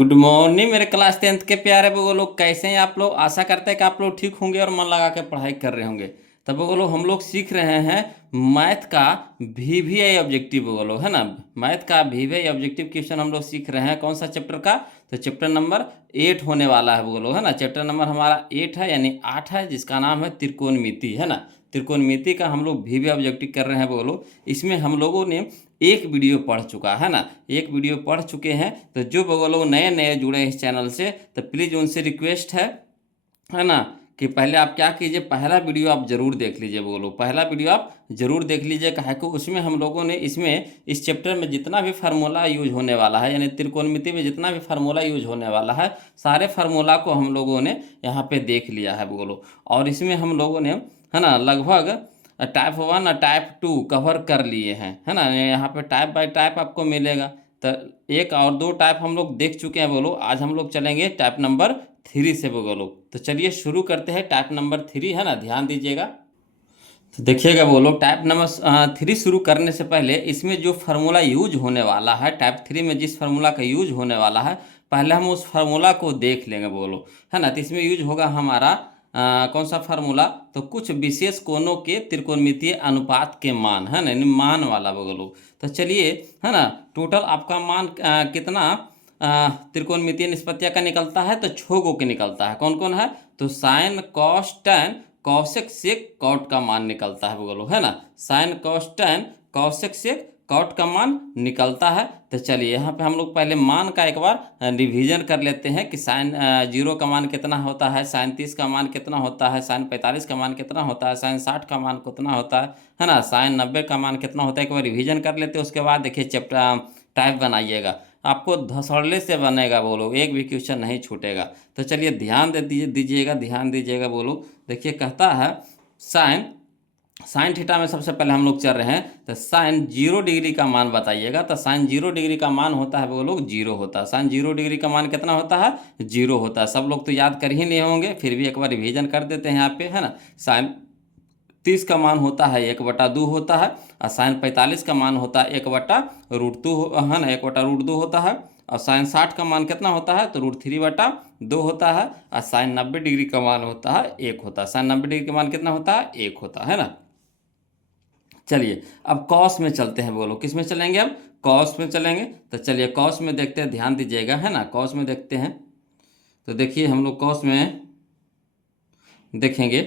Good morning मेरे class 10th के प्यारे वो लोग, कैसे हैं आप लोग। आशा करते हैं कि आप लोग ठीक होंगे और मन लगा के पढ़ाई कर रहे होंगे। तब वो लोग हम लोग सीख रहे हैं मैथ का वीवीआई ऑब्जेक्टिव, वो लोग है ना। मैथ का वीवीआई ऑब्जेक्टिव क्वेश्चन हम लोग सीख रहे हैं। कौन सा चैप्टर का? तो चैप्टर नंबर 8 होने वाला है वो लोग, है ना। चैप्टर नंबर हमारा 8 है, यानी 8 है, जिसका नाम है त्रिकोणमिति, है ना। त्रिकोणमिति का हम लोग वीवीआई ऑब्जेक्टिव कर रहे हैं वो लोग। इसमें हम लोगों ने एक वीडियो पढ़ चुका है ना, एक वीडियो पढ़ चुके हैं। तो जो वो लोग नए नए जुड़े हैं इस चैनल से, तो प्लीज़ उनसे रिक्वेस्ट है ना, कि पहले आप क्या कीजिए, पहला वीडियो आप जरूर देख लीजिए। वो लोग पहला वीडियो आप जरूर देख लीजिए, काहे को उसमें हम लोगों ने इसमें इस चैप्टर में जितना भी फार्मूला यूज होने वाला है, यानी त्रिकोणमिति में जितना भी फार्मूला यूज होने वाला है, सारे फार्मूला को हम लोगों ने यहाँ पे देख लिया है वो लोग। और इसमें हम लोगों ने, है ना, लगभग टाइप 1 और टाइप 2 कवर कर लिए हैं, है ना। यहाँ पे टाइप बाय टाइप आपको मिलेगा। तो एक और दो टाइप हम लोग देख चुके हैं बोलो। आज हम लोग चलेंगे टाइप नंबर 3 से बोलो। तो चलिए शुरू करते हैं टाइप नंबर 3, है ना, ध्यान दीजिएगा। तो देखिएगा बोलो, टाइप नंबर 3 शुरू करने से पहले इसमें जो फार्मूला यूज होने वाला है, टाइप 3 में जिस फार्मूला का यूज होने वाला है, पहले हम उस फार्मूला को देख लेंगे बोलो, है ना। तो इसमें यूज होगा हमारा कौन सा फार्मूला? तो कुछ विशेष कोणों के त्रिकोणमितीय अनुपात के मान, है ना, यानी मान वाला बोलो। तो चलिए, है ना, टोटल आपका मान कितना त्रिकोणमितीय निष्पत्तियां का निकलता है? तो छोगों के निकलता है। कौन कौन है? तो साइन कॉस टैन कौशिक से कॉट का मान निकलता है बोलो, है ना। साइन कॉस टैन कौशिक से कॉट का मान निकलता है। तो चलिए यहाँ पे हम लोग पहले मान का एक बार रिवीजन कर लेते हैं कि साइन 0 का मान कितना होता है, साइन 30 का मान कितना होता है, साइन 45 का मान कितना होता है, साइन 60 का मान कितना होता है ना, साइन 90 का मान कितना होता है। एक बार रिवीजन कर लेते हैं, उसके बाद देखिए चैप्टर टाइप बनाइएगा। आपको धसौड़ले से बनेगा बोलो, एक भी क्वेश्चन नहीं छूटेगा। तो चलिए ध्यान दीजिएगा, ध्यान दीजिएगा बोलो। देखिए कहता है साइन साइन थीटा में सबसे पहले हम लोग चल रहे हैं। तो साइन 0 डिग्री का मान बताइएगा। तो साइन 0 डिग्री का मान होता है वो लोग 0 होता है। साइन 0 डिग्री का मान कितना होता है? 0 होता है। सब लोग तो याद कर ही नहीं होंगे, फिर भी एक बार रिवीजन कर देते हैं यहाँ पे, है ना। साइन 30 का मान होता है 1/2 होता है। और साइन 45 का मान होता है 1/√2, है ना, 1/√2 होता है। और साइन 60 का मान कितना होता है? तो √3/2 होता है। और साइन 90 डिग्री का मान होता है 1 होता है। साइन 90 डिग्री का मान कितना होता है? 1 होता है ना। चलिए अब कॉस में चलते हैं बोलो। किस में चलेंगे? अब कॉस में चलेंगे। तो चलिए कॉस में देखते हैं, ध्यान दीजिएगा, है ना। कॉस में देखते हैं। तो देखिए हम लोग कॉस में देखेंगे।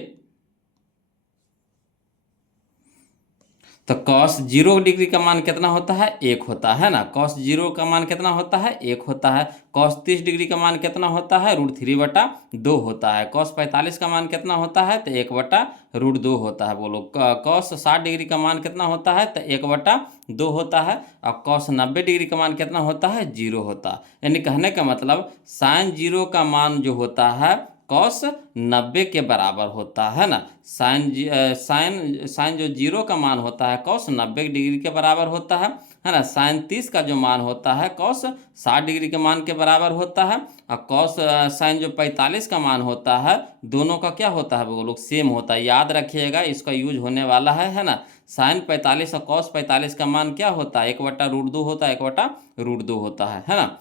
तो कॉस 0 डिग्री का मान कितना होता है? 1 होता है ना। कॉस 0 का मान कितना होता है? 1 होता है। कॉस 30 डिग्री का मान कितना होता है? √3/2 होता है। कॉस 45 का मान कितना होता है? तो 1/√2 होता है बोलो। कॉस 60 डिग्री का मान कितना होता है? तो 1/2 होता है। और कॉस 90 डिग्री का मान कितना होता है? 0 होता है। यानी कहने का मतलब साइन 0 का मान जो होता है कॉस 90 के बराबर होता है ना। साइन साइन जो 0 का मान होता है कॉस 90 डिग्री के बराबर होता है ना। साइन 30 का जो मान होता है कॉस 60 डिग्री के मान के बराबर होता है। और कॉस साइन जो 45 का मान होता है, दोनों का क्या होता है वो लोग? सेम होता है। याद रखिएगा, इसका यूज होने वाला है ना। साइन 45 और कॉस 45 का मान क्या होता है? 1/√2 होता है, 1/√2 होता है ना।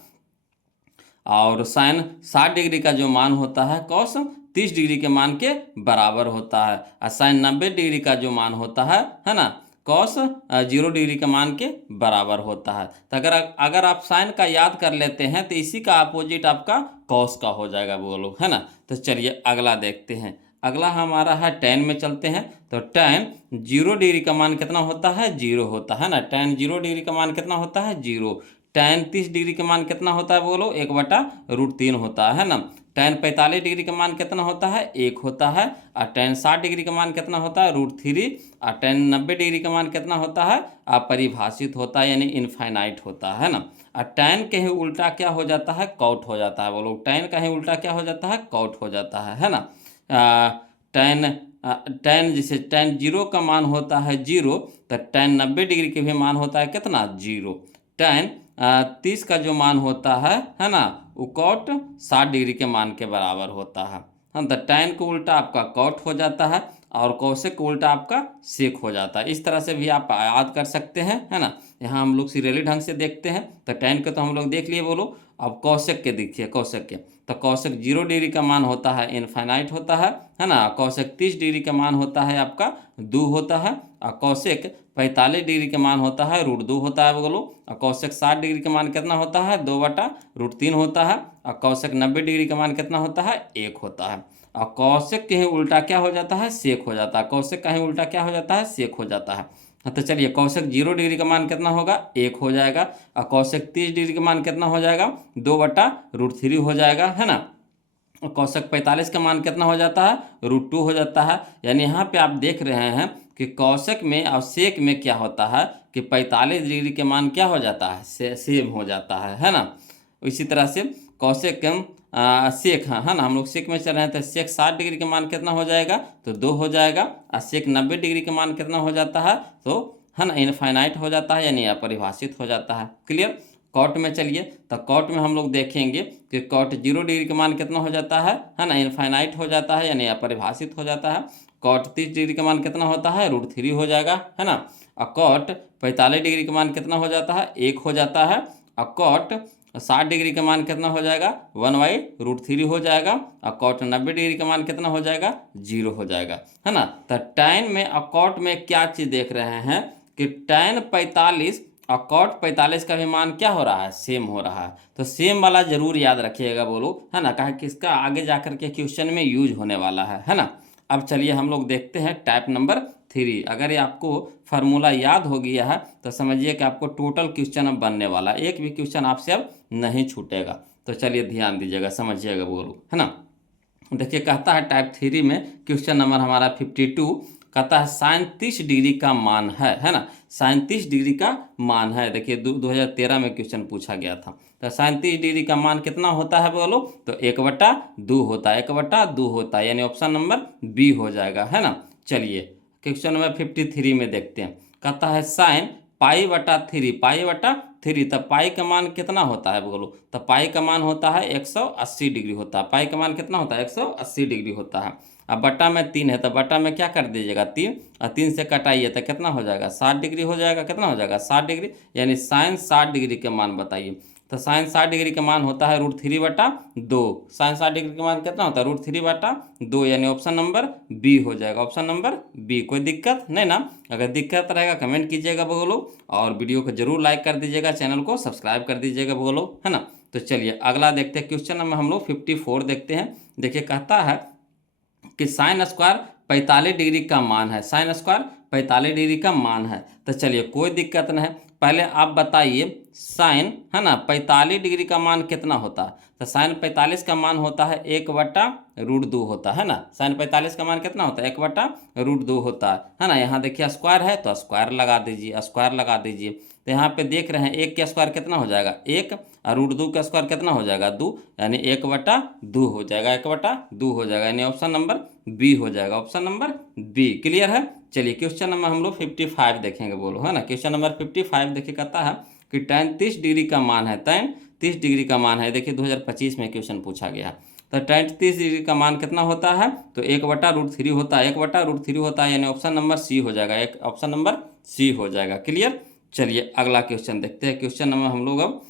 और साइन 60 डिग्री का जो मान होता है कॉस 30 डिग्री के मान के बराबर होता है। और साइन 90 डिग्री का जो मान होता है ना, कॉस 0 डिग्री के मान के बराबर होता है। तो अगर अगर आप साइन का याद कर लेते हैं तो इसी का अपोजिट आपका कॉस का हो जाएगा बोलो, है ना। तो चलिए अगला देखते हैं। अगला हमारा है टेन में चलते हैं। तो टेन 0 डिग्री का मान कितना होता है? 0 होता है ना। टेन 0 डिग्री का मान कितना होता है? 0। टेन 30 डिग्री का मान कितना होता है बोलो? 1/√3 होता है ना। टेन 45 डिग्री का मान कितना होता है? 1 होता है। और टेन 60 डिग्री का मान कितना होता है? √3। और टेन 90 डिग्री का मान कितना होता है? अपरिभाषित होता है, यानी इनफाइनाइट होता है ना। और टेन के ही उल्टा क्या हो जाता है? कॉट हो जाता है बोलो। टेन का ही उल्टा क्या हो जाता है? कॉट हो जाता है ना। टेन टेन जैसे टेन 0 का मान होता है 0, तो टेन 90 डिग्री के भी मान होता है कितना? 0। टेन 30 का जो मान होता है ना, वो कॉट 60 डिग्री के मान के बराबर होता है। हाँ, तो टेन को उल्टा आपका कॉट हो जाता है। और कौशिक का उल्टा आपका सेक हो जाता है। इस तरह से भी आप याद कर सकते हैं, है ना। यहाँ हम लोग सीरियली ढंग से देखते हैं। तो tan के तो हम लोग देख लिए बोलो। अब कौशिक के देखिए, कौशिक के तो कौशिक 0 डिग्री का मान होता है इनफाइनाइट होता है ना। कौशिक 30 डिग्री का मान होता है आपका 2 होता है। और कौशिक 45 डिग्री का मान होता है √2 होता है बोलो। और कौशिक 60 डिग्री का मान कितना होता है 2/√3 होता है। और कौशिक 90 डिग्री का मान कितना होता है 1 होता है। और कौशिक के ही उल्टा क्या हो जाता है सेक हो जाता है। कौशिक का ही उल्टा क्या हो जाता है सेक हो जाता है। हाँ, तो चलिए कौशिक 0 डिग्री का मान कितना होगा 1 हो जाएगा। और कौशिक 30 डिग्री का मान कितना हो जाएगा 2/√3 हो जाएगा, है ना। और कौशिक 45 का मान कितना हो जाता है √2 हो जाता है। यानी यहाँ पे आप देख रहे हैं कि कौशिक में और सेक में क्या होता है कि 45 डिग्री के मान क्या हो जाता है सेम हो जाता है ना। इसी तरह से कौशिक सेक, हाँ है ना, हम लोग सेक में चल रहे हैं तो सेक 60 डिग्री का मान कितना हो जाएगा तो 2 हो जाएगा। और सेक 90 डिग्री का मान कितना हो जाता है तो है ना इनफाइनाइट हो जाता है, यानी अपरिभाषित हो जाता है। क्लियर। कॉट में चलिए, तो कॉट में हम लोग देखेंगे कि कॉट 0 डिग्री का मान कितना हो जाता है ना इनफाइनाइट हो जाता है, यानी अपरिभाषित हो जाता है। कॉट 30 डिग्री का मान कितना होता है √3 हो जाएगा, है ना। और कॉट 45 डिग्री का मान कितना हो जाता है 1 हो जाता है। और कॉट 60 डिग्री का मान कितना हो जाएगा 1/√3 हो जाएगा। और कॉट 90 डिग्री का मान कितना हो जाएगा 0 हो जाएगा, है ना। तो tan में और कॉट में क्या चीज़ देख रहे हैं कि tan 45 और कॉट 45 का भी मान क्या हो रहा है सेम हो रहा है। तो सेम वाला जरूर याद रखिएगा बोलो, है ना, कहा कि इसका आगे जाकर के क्वेश्चन में यूज होने वाला है ना। अब चलिए हम लोग देखते हैं टाइप नंबर 3। अगर ये आपको फार्मूला याद हो गया है तो समझिए कि आपको टोटल क्वेश्चन अब बनने वाला है, एक भी क्वेश्चन आपसे अब नहीं छूटेगा। तो चलिए ध्यान दीजिएगा, समझिएगा बोलो, है ना। देखिए कहता है टाइप 3 में क्वेश्चन नंबर हमारा 52 कहता है साइन 30 डिग्री का मान है ना। साइन 30 डिग्री का मान है। देखिए 2013 में क्वेश्चन पूछा गया था। तो साइन 30 डिग्री का मान कितना होता है बोलो तो 1/2 होता है, 1/2 होता है, यानी ऑप्शन नंबर बी हो जाएगा, है ना। चलिए क्वेश्चन नंबर 53 में देखते हैं। कहता है साइन π/3 π/3, तब पाई का मान कितना होता है बोलो तो पाई का मान होता है 180 डिग्री होता है। पाई का मान कितना होता है 180 डिग्री होता है। अब बटा में 3 है तो बटा में क्या कर दीजिएगा 3, और 3 से कटाइए तो कितना हो जाएगा 60 डिग्री हो जाएगा। कितना हो जाएगा 60 डिग्री, यानी साइन 60 डिग्री के मान बताइए। तो साइन 60 डिग्री का मान होता है √3/2। साइन 60 डिग्री का मान कितना होता है √3/2, यानी ऑप्शन नंबर बी हो जाएगा, ऑप्शन नंबर बी। कोई दिक्कत नहीं ना। अगर दिक्कत रहेगा कमेंट कीजिएगा बोलो, और वीडियो को जरूर लाइक कर दीजिएगा, चैनल को सब्सक्राइब कर दीजिएगा बोलो, है ना। तो चलिए अगला देखते हैं क्वेश्चन नंबर हम लोग 54 देखते हैं। देखिए कहता है कि साइन स्क्वायर 45 डिग्री का मान है। साइन स्क्वायर 45 डिग्री का मान है। तो चलिए कोई दिक्कत नहीं है, पहले आप बताइए साइन, है ना, 45 डिग्री का मान कितना होता है। तो साइन 45 का मान होता है 1/√2 होता है ना। साइन 45 का मान कितना होता है 1/√2 होता है ना। यहाँ देखिए स्क्वायर है तो स्क्वायर लगा दीजिए, स्क्वायर लगा दीजिए। तो यहाँ पे देख रहे हैं 1 का स्क्वायर कितना हो जाएगा 1, और √2 का स्क्वायर कितना हो जाएगा 2, यानी 1/2 हो जाएगा, 1/2 हो जाएगा, यानी ऑप्शन नंबर बी हो जाएगा, ऑप्शन नंबर बी। क्लियर है। चलिए क्वेश्चन नंबर हम लोग 55 देखेंगे बोलो, है ना। क्वेश्चन नंबर 55 देखिए कहता है कि tan 30 डिग्री का मान है। tan 30 डिग्री का मान है, देखिए 2025 में क्वेश्चन पूछा गया है। तो tan 30 डिग्री का मान कितना होता है तो 1/√3 होता है, 1/√3 होता है, यानी ऑप्शन नंबर सी हो जाएगा, एक ऑप्शन नंबर सी हो जाएगा। क्लियर। चलिए अगला क्वेश्चन देखते हैं। क्वेश्चन नंबर हम लोग अब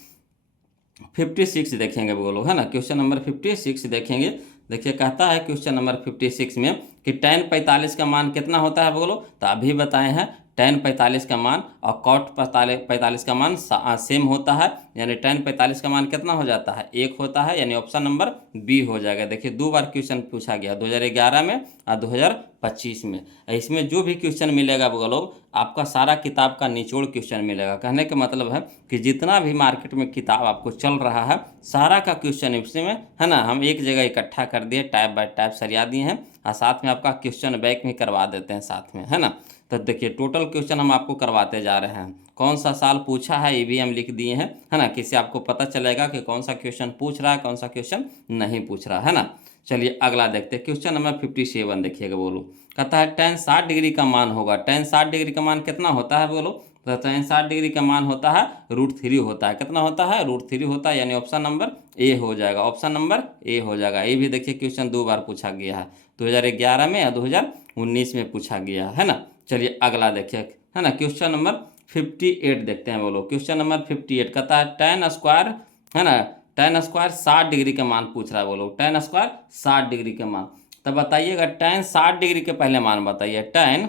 56 देखेंगे बोलो, है ना। क्वेश्चन नंबर 56 देखेंगे। देखिए कहता है क्वेश्चन नंबर 56 में कि tan 45 का मान कितना होता है बोलो तो अभी बताए हैं tan 45 का मान और cot 45 का मान सेम होता है, यानी tan 45 का मान कितना हो जाता है 1 होता है, यानी ऑप्शन नंबर बी हो जाएगा। देखिए 2 बार क्वेश्चन पूछा गया, 2011 में और 2025 में। इसमें जो भी क्वेश्चन मिलेगा बोलो आपका सारा किताब का निचोड़ क्वेश्चन मिलेगा। कहने का मतलब है कि जितना भी मार्केट में किताब आपको चल रहा है सारा का क्वेश्चन इसमें, है ना, हम एक जगह इकट्ठा कर दिए, टाइप बाय टाइप सरिया दिए हैं, और साथ में आपका क्वेश्चन बैक भी करवा देते हैं साथ में, है ना। तो देखिए टोटल क्वेश्चन हम आपको करवाते जा रहे हैं। कौन सा साल पूछा है ये भी हम लिख दिए हैं, है ना, किससे आपको पता चलेगा कि कौन सा क्वेश्चन पूछ रहा है कौन सा क्वेश्चन नहीं पूछ रहा है ना। चलिए अगला देखते हैं। क्वेश्चन नंबर 57 देखिएगा बोलो। कहता है tan 60 डिग्री का मान होगा। tan 60 डिग्री का मान कितना होता है बोलो तो tan 60 डिग्री का मान होता है √3 होता है। कितना होता है? √3 होता है, यानी ऑप्शन नंबर ए हो जाएगा। ऑप्शन नंबर ए हो जाएगा। ये भी देखिए क्वेश्चन 2 बार पूछा गया है, 2011 में या 2019 में पूछा गया है ना। चलिए अगला देखिए, है ना, क्वेश्चन नंबर 58 देखते हैं। बोलो क्वेश्चन नंबर 58 कहता है tan स्क्वायर, है ना, tan स्क्वायर 60 डिग्री का मान पूछ रहा है। बोलो tan स्क्वायर 60 डिग्री का मान, तब बताइएगा tan 60 डिग्री के पहले मान बताइए। tan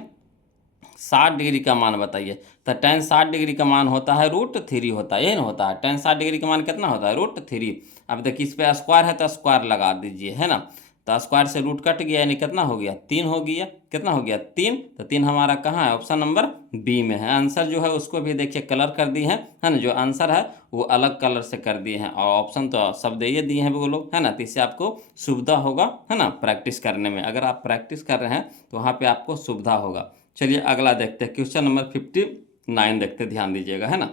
60 डिग्री का मान बताइए। तो tan 60 डिग्री का मान होता है √3 होता है, ये ना होता है। tan 60 डिग्री का मान कितना होता है? √3। अब देखिए इस पे स्क्वायर है तो स्क्वायर लगा दीजिए, है ना। तो स्क्वायर से रूट कट गया, यानी कितना हो गया? 3 हो गया। कितना हो गया? 3। तो 3 हमारा कहाँ है? ऑप्शन नंबर बी में है। आंसर जो है उसको भी देखिए कलर कर दी है ना, जो आंसर है वो अलग कलर से कर दिए हैं, और ऑप्शन तो सब दे दिए हैं वो लोग, है ना। तो इससे आपको सुविधा होगा, है ना, प्रैक्टिस करने में। अगर आप प्रैक्टिस कर रहे हैं तो वहाँ पे आपको सुविधा होगा। चलिए अगला देखते हैं, क्वेश्चन नंबर 59 देखते, ध्यान दीजिएगा, है ना।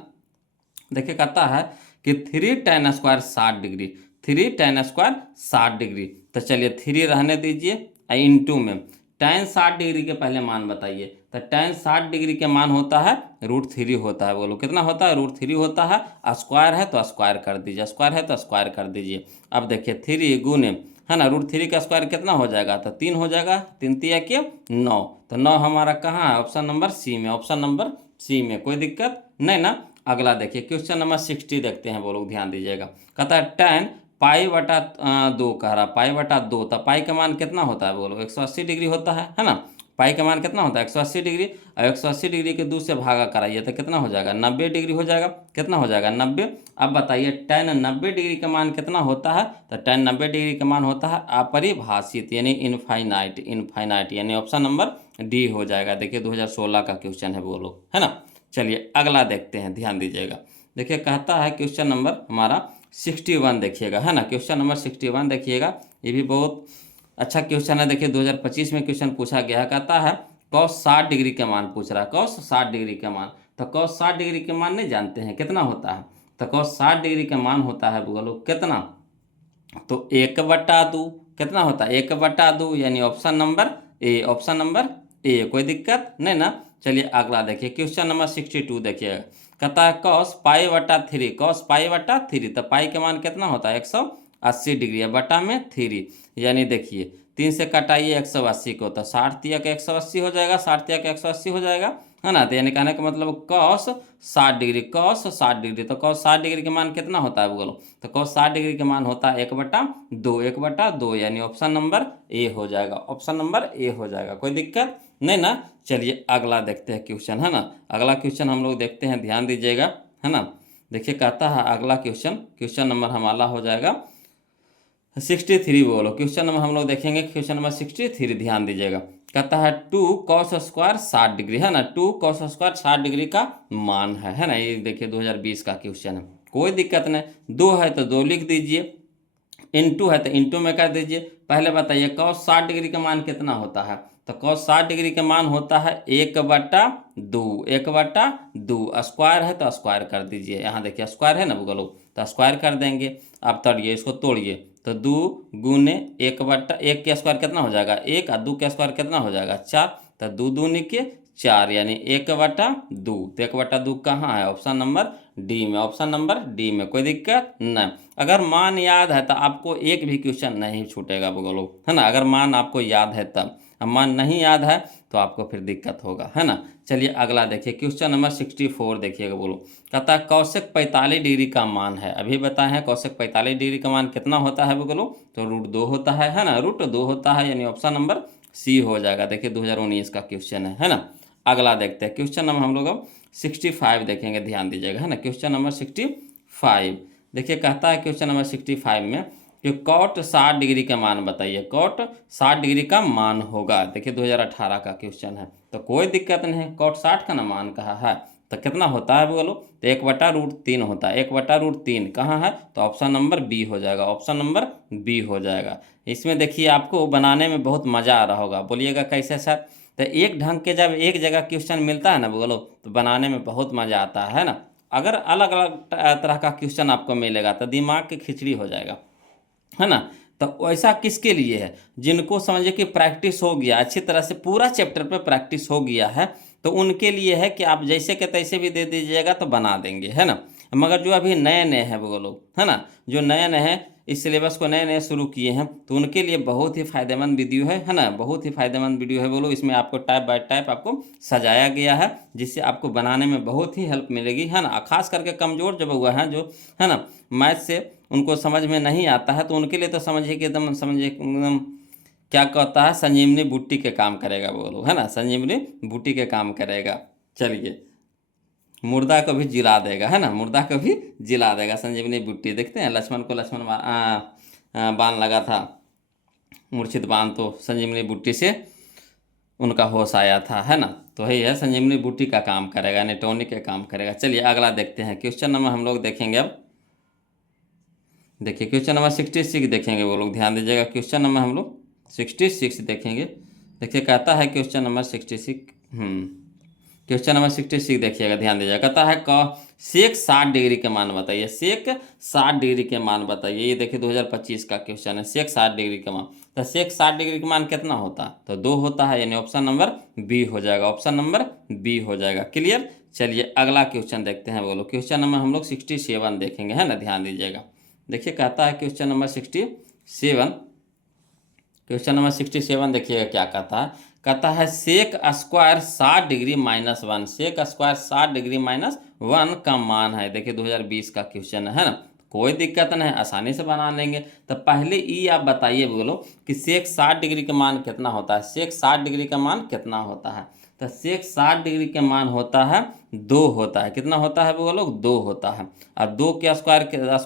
देखिए कहता है कि 3 tan square 60 degree, 3 tan square 60 degree. तो चलिए 3 रहने दीजिए, इंटू में tan 60 डिग्री के पहले मान बताइए। तो tan 60 डिग्री के मान होता है √3 होता है। बोलो कितना होता है? √3 होता है। स्क्वायर है तो स्क्वायर कर दीजिए, स्क्वायर है तो स्क्वायर कर दीजिए। अब देखिए 3 गुने, है ना, √3 का स्क्वायर कितना हो जाएगा? तो 3 हो जाएगा। 3 तिया के 9। तो 9 हमारा कहाँ है? ऑप्शन नंबर सी में। ऑप्शन नंबर सी में, कोई दिक्कत नहीं ना। अगला देखिए क्वेश्चन नंबर 60 देखते हैं। वो लोग ध्यान दीजिएगा, कहता है tan π/2 कह रहा, π/2। तो पाई का मान कितना होता है? बोलो 180 डिग्री होता है ना। पाई का मान कितना होता है? 180 डिग्री। और 180 डिग्री के 2 से भागा कराइए तो कितना हो जाएगा? 90 डिग्री हो जाएगा। कितना हो जाएगा? 90। अब बताइए tan 90 डिग्री का मान कितना होता है? तो tan 90 डिग्री का मान होता है अपरिभाषित, यानी इनफाइनाइट, इनफाइनाइट, यानी ऑप्शन नंबर डी हो जाएगा। देखिए 2016 का क्वेश्चन है वो लोग, है ना। चलिए अगला देखते हैं, ध्यान दीजिएगा। देखिए कहता है क्वेश्चन नंबर हमारा 61 देखिएगा, है ना। क्वेश्चन नंबर 61 देखिएगा, ये भी बहुत अच्छा क्वेश्चन है। देखिए 2025 में क्वेश्चन पूछा गया है। कहता है cos 60 डिग्री का मान पूछ रहा है, cos 60 डिग्री का मान। तो cos 60 डिग्री के मान नहीं जानते हैं, कितना होता है? तो cos 60 डिग्री का मान होता है बोलो कितना? तो 1/2। कितना होता है? 1/2, यानी ऑप्शन नंबर ए। ऑप्शन नंबर ए, कोई दिक्कत नहीं ना। चलिए अगला देखिए क्वेश्चन नंबर 62 देखिएगा। कहता है cos π/3, cos π/3। तो पाई का मान कितना होता है? 180 डिग्री, बटा में 3, यानी देखिए 3 से कटाइए 180 को, तो 60 तिया का 180 हो जाएगा, 60 तिया का 180 हो जाएगा, है ना। तो यानी कहने का मतलब cos 60 डिग्री, cos 60 डिग्री। तो cos 60 डिग्री का मान कितना होता है बोलो? तो cos 60 डिग्री का मान होता है 1/2, 1/2, यानी ऑप्शन नंबर ए हो जाएगा। ऑप्शन नंबर ए हो जाएगा, कोई दिक्कत नहीं ना। चलिए अगला देखते हैं क्वेश्चन, है ना। अगला क्वेश्चन हम लोग देखते हैं, ध्यान दीजिएगा, है ना। देखिए कहता है अगला क्वेश्चन, क्वेश्चन नंबर हमारा हो जाएगा 63। बोलो क्वेश्चन नंबर हम लोग देखेंगे, क्वेश्चन नंबर 63, ध्यान दीजिएगा। कहता है 2 cos स्क्वायर 60 डिग्री, है ना। 2 cos स्क्वायर 60 डिग्री का मान है ना। ये देखिए 2020 का क्वेश्चन है, कोई दिक्कत नहीं। 2 है तो 2 लिख दीजिए, इंटू है तो इंटू में कर दीजिए। पहले बताइए cos 60 डिग्री का मान कितना होता है? तो cos 60 डिग्री का मान होता है 1/2, 1/2। स्क्वायर है तो स्क्वायर कर दीजिए, यहाँ देखिए स्क्वायर है ना बोलो, तो स्क्वायर कर देंगे। अब तोड़िए, इसको तोड़िए, तो 2 गुने 1/1 के स्क्वायर कितना हो जाएगा? 1, और 2 के स्क्वायर कितना हो जाएगा? 4। तो 2 दूनी के 4, यानी 1/2। तो 1/2 कहाँ है? ऑप्शन नंबर डी में। ऑप्शन नंबर डी में, कोई दिक्कत नहीं। अगर मान याद है तो आपको एक भी क्वेश्चन नहीं छूटेगा बोलो, है ना। अगर मान आपको याद है तब, अब मान नहीं याद है तो आपको फिर दिक्कत होगा, है ना। चलिए अगला देखिए क्वेश्चन नंबर 64 देखिएगा। बोलो कहता है cosec 45 डिग्री का मान है। अभी बताए हैं cosec 45 डिग्री का मान कितना होता है बोलो? तो √2 होता है ना, √2 होता है, यानी ऑप्शन नंबर सी हो जाएगा। देखिए 2019 का क्वेश्चन है ना। अगला देखते हैं क्वेश्चन नंबर हम लोग अब 65 देखेंगे, ध्यान दीजिएगा, है ना। क्वेश्चन नंबर 65 देखिए, कहता है क्वेश्चन नंबर 65 में कि cot 60 डिग्री का मान बताइए। cot 60 डिग्री का मान होगा, देखिए 2018 का क्वेश्चन है, तो कोई दिक्कत नहीं है। cot 60 का ना मान कहा है, तो कितना होता है बोलो? तो 1/√3 होता है। 1/√3 कहाँ है? तो ऑप्शन नंबर बी हो जाएगा। ऑप्शन नंबर बी हो जाएगा। इसमें देखिए आपको बनाने में बहुत मज़ा आ रहा होगा, बोलिएगा कैसे सर? तो एक ढंग के जब एक जगह क्वेश्चन मिलता है ना बोलो, तो बनाने में बहुत मज़ा आता है ना। अगर अलग अलग तरह का क्वेश्चन आपको मिलेगा तो दिमाग की खिचड़ी हो जाएगा, है ना। तो ऐसा किसके लिए है? जिनको समझिए कि प्रैक्टिस हो गया अच्छी तरह से, पूरा चैप्टर पे प्रैक्टिस हो गया है, तो उनके लिए है कि आप जैसे के तैसे भी दे दीजिएगा तो बना देंगे, है ना। मगर जो अभी नए नए हैं वो लोग, है ना, जो नए नए हैं इस सिलेबस को नए नए शुरू किए हैं, तो उनके लिए बहुत ही फायदेमंद वीडियो है ना, बहुत ही फायदेमंद वीडियो है बोलो। इसमें आपको टाइप बाय टाइप आपको सजाया गया है, जिससे आपको बनाने में बहुत ही हेल्प मिलेगी, है ना। खास करके कमज़ोर जब हुआ है जो, है ना, मैथ से उनको समझ में नहीं आता है, तो उनके लिए तो समझिए कि एकदम समझिए एकदम क्या कहता है, संजीवनी बूटी के काम करेगा बोलो, है ना, संजीवनी बूटी के काम करेगा। चलिए, मुर्दा को भी जिला देगा, है ना, मुर्दा को भी जिला देगा संजीवनी बूटी। देखते हैं लक्ष्मण को बाण लगा था, मूर्छित बाण, तो संजीवनी बूटी से उनका होश आया था, है ना। तो यही है, संजीवनी बूटी का काम करेगा, यानी टॉनिक का काम करेगा। चलिए अगला देखते हैं, क्वेश्चन नंबर हम लोग देखेंगे अब। देखिए क्वेश्चन नंबर 66 देखेंगे, वो लोग ध्यान दीजिएगा, क्वेश्चन नंबर हम लोग 66 देखेंगे। देखिए कहता है क्वेश्चन नंबर 66, क्वेश्चन नंबर 66 देखिएगा, ध्यान दीजिएगा। कहता है सेक 60 डिग्री के मान बताइए, सेक 60 डिग्री के मान बताइए। ये देखिए 2025 का क्वेश्चन है, सेक 60 डिग्री के मान। तो सेक 60 डिग्री के मान कितना होता है, तो 2 होता है, यानी ऑप्शन नंबर बी हो जाएगा, ऑप्शन नंबर बी हो जाएगा। क्लियर। चलिए अगला क्वेश्चन देखते हैं, बोलो क्वेश्चन नंबर हम लोग 67 देखेंगे, है ना, ध्यान दीजिएगा। देखिए कहता है क्वेश्चन नंबर 67, क्वेश्चन नंबर 67 देखिएगा क्या कहता है sec square 60 degree minus 1, sec square 60 degree minus 1 का मान है। देखिए 2020 का क्वेश्चन है ना, कोई दिक्कत नहीं, आसानी से बना लेंगे। तो पहले ई आप बताइए बोलो कि सेक 60 डिग्री का मान कितना होता है, सेक 60 डिग्री का मान कितना होता है। तो सेक 60 डिग्री के मान होता है 2 होता है, कितना होता है बोलो, 2 होता है। और 2 के स्क्वायर का रहा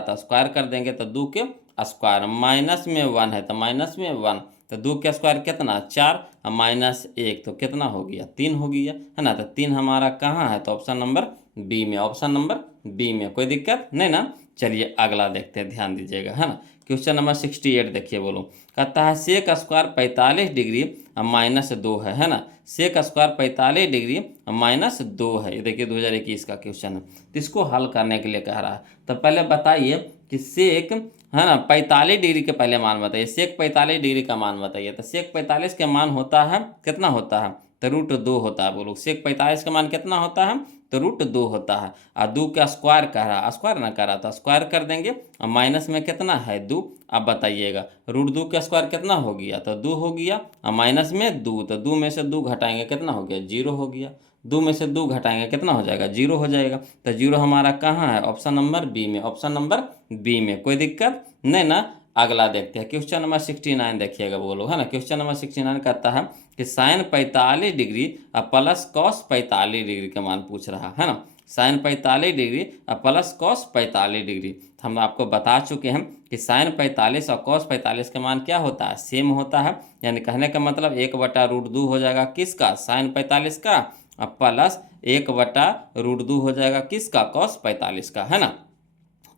था, स्क्वायर कर देंगे तो 2 के स्क्वायर, माइनस में 1 है तो माइनस में 1, तो 2 के स्क्वायर कितना 4, और माइनस 1 तो कितना हो गया 3 हो गया, है ना। तो 3 हमारा कहाँ है, तो ऑप्शन नंबर बी में, ऑप्शन नंबर बी में, कोई दिक्कत नहीं ना। चलिए अगला देखते हैं, ध्यान दीजिएगा, है ना। क्वेश्चन नंबर 68 देखिए, बोलो कहता है सेक स्क्वायर 45 डिग्री माइनस 2 है ना, सेक स्क्वायर 45 डिग्री माइनस 2 है। ये देखिए 2021 का क्वेश्चन है। तो इसको हल करने के लिए कह रहा है, तो पहले बताइए कि सेक, है ना, 45 डिग्री के पहले मान बताइए, सेक 45 डिग्री का मान बताइए। तो सेक 45 के मान होता है कितना होता है, तो √2 होता है। बोलो सेक 45 का मान कितना होता है, तो √2 होता है। और 2 का स्क्वायर कह रहा, स्क्वायर ना कह रहा था, स्क्वायर कर देंगे, और माइनस में कितना है 2। अब बताइएगा √2 का स्क्वायर कितना हो गया, तो 2 हो गया, और माइनस में 2, तो 2 में से 2 घटाएंगे कितना हो गया, 0 हो गया। 2 में से 2 घटाएंगे कितना हो जाएगा, 0 हो जाएगा। तो 0 हमारा कहाँ है, ऑप्शन नंबर बी में, ऑप्शन नंबर बी में, कोई दिक्कत नहीं ना। अगला देखते हैं क्वेश्चन नंबर 69 देखिएगा, बोलो, है ना। क्वेश्चन नंबर 69 कहता है कि sine 45 degree plus cos 45 degree का मान पूछ रहा है ना, sine 45 degree plus cos 45 degree. हम आपको बता चुके हैं कि साइन 45 और कॉस 45 का मान क्या होता है, सेम होता है। यानी कहने का मतलब 1/√2 हो जाएगा किसका, साइन 45 का, प्लस 1/√2 हो जाएगा किसका, कॉस 45 का, है ना।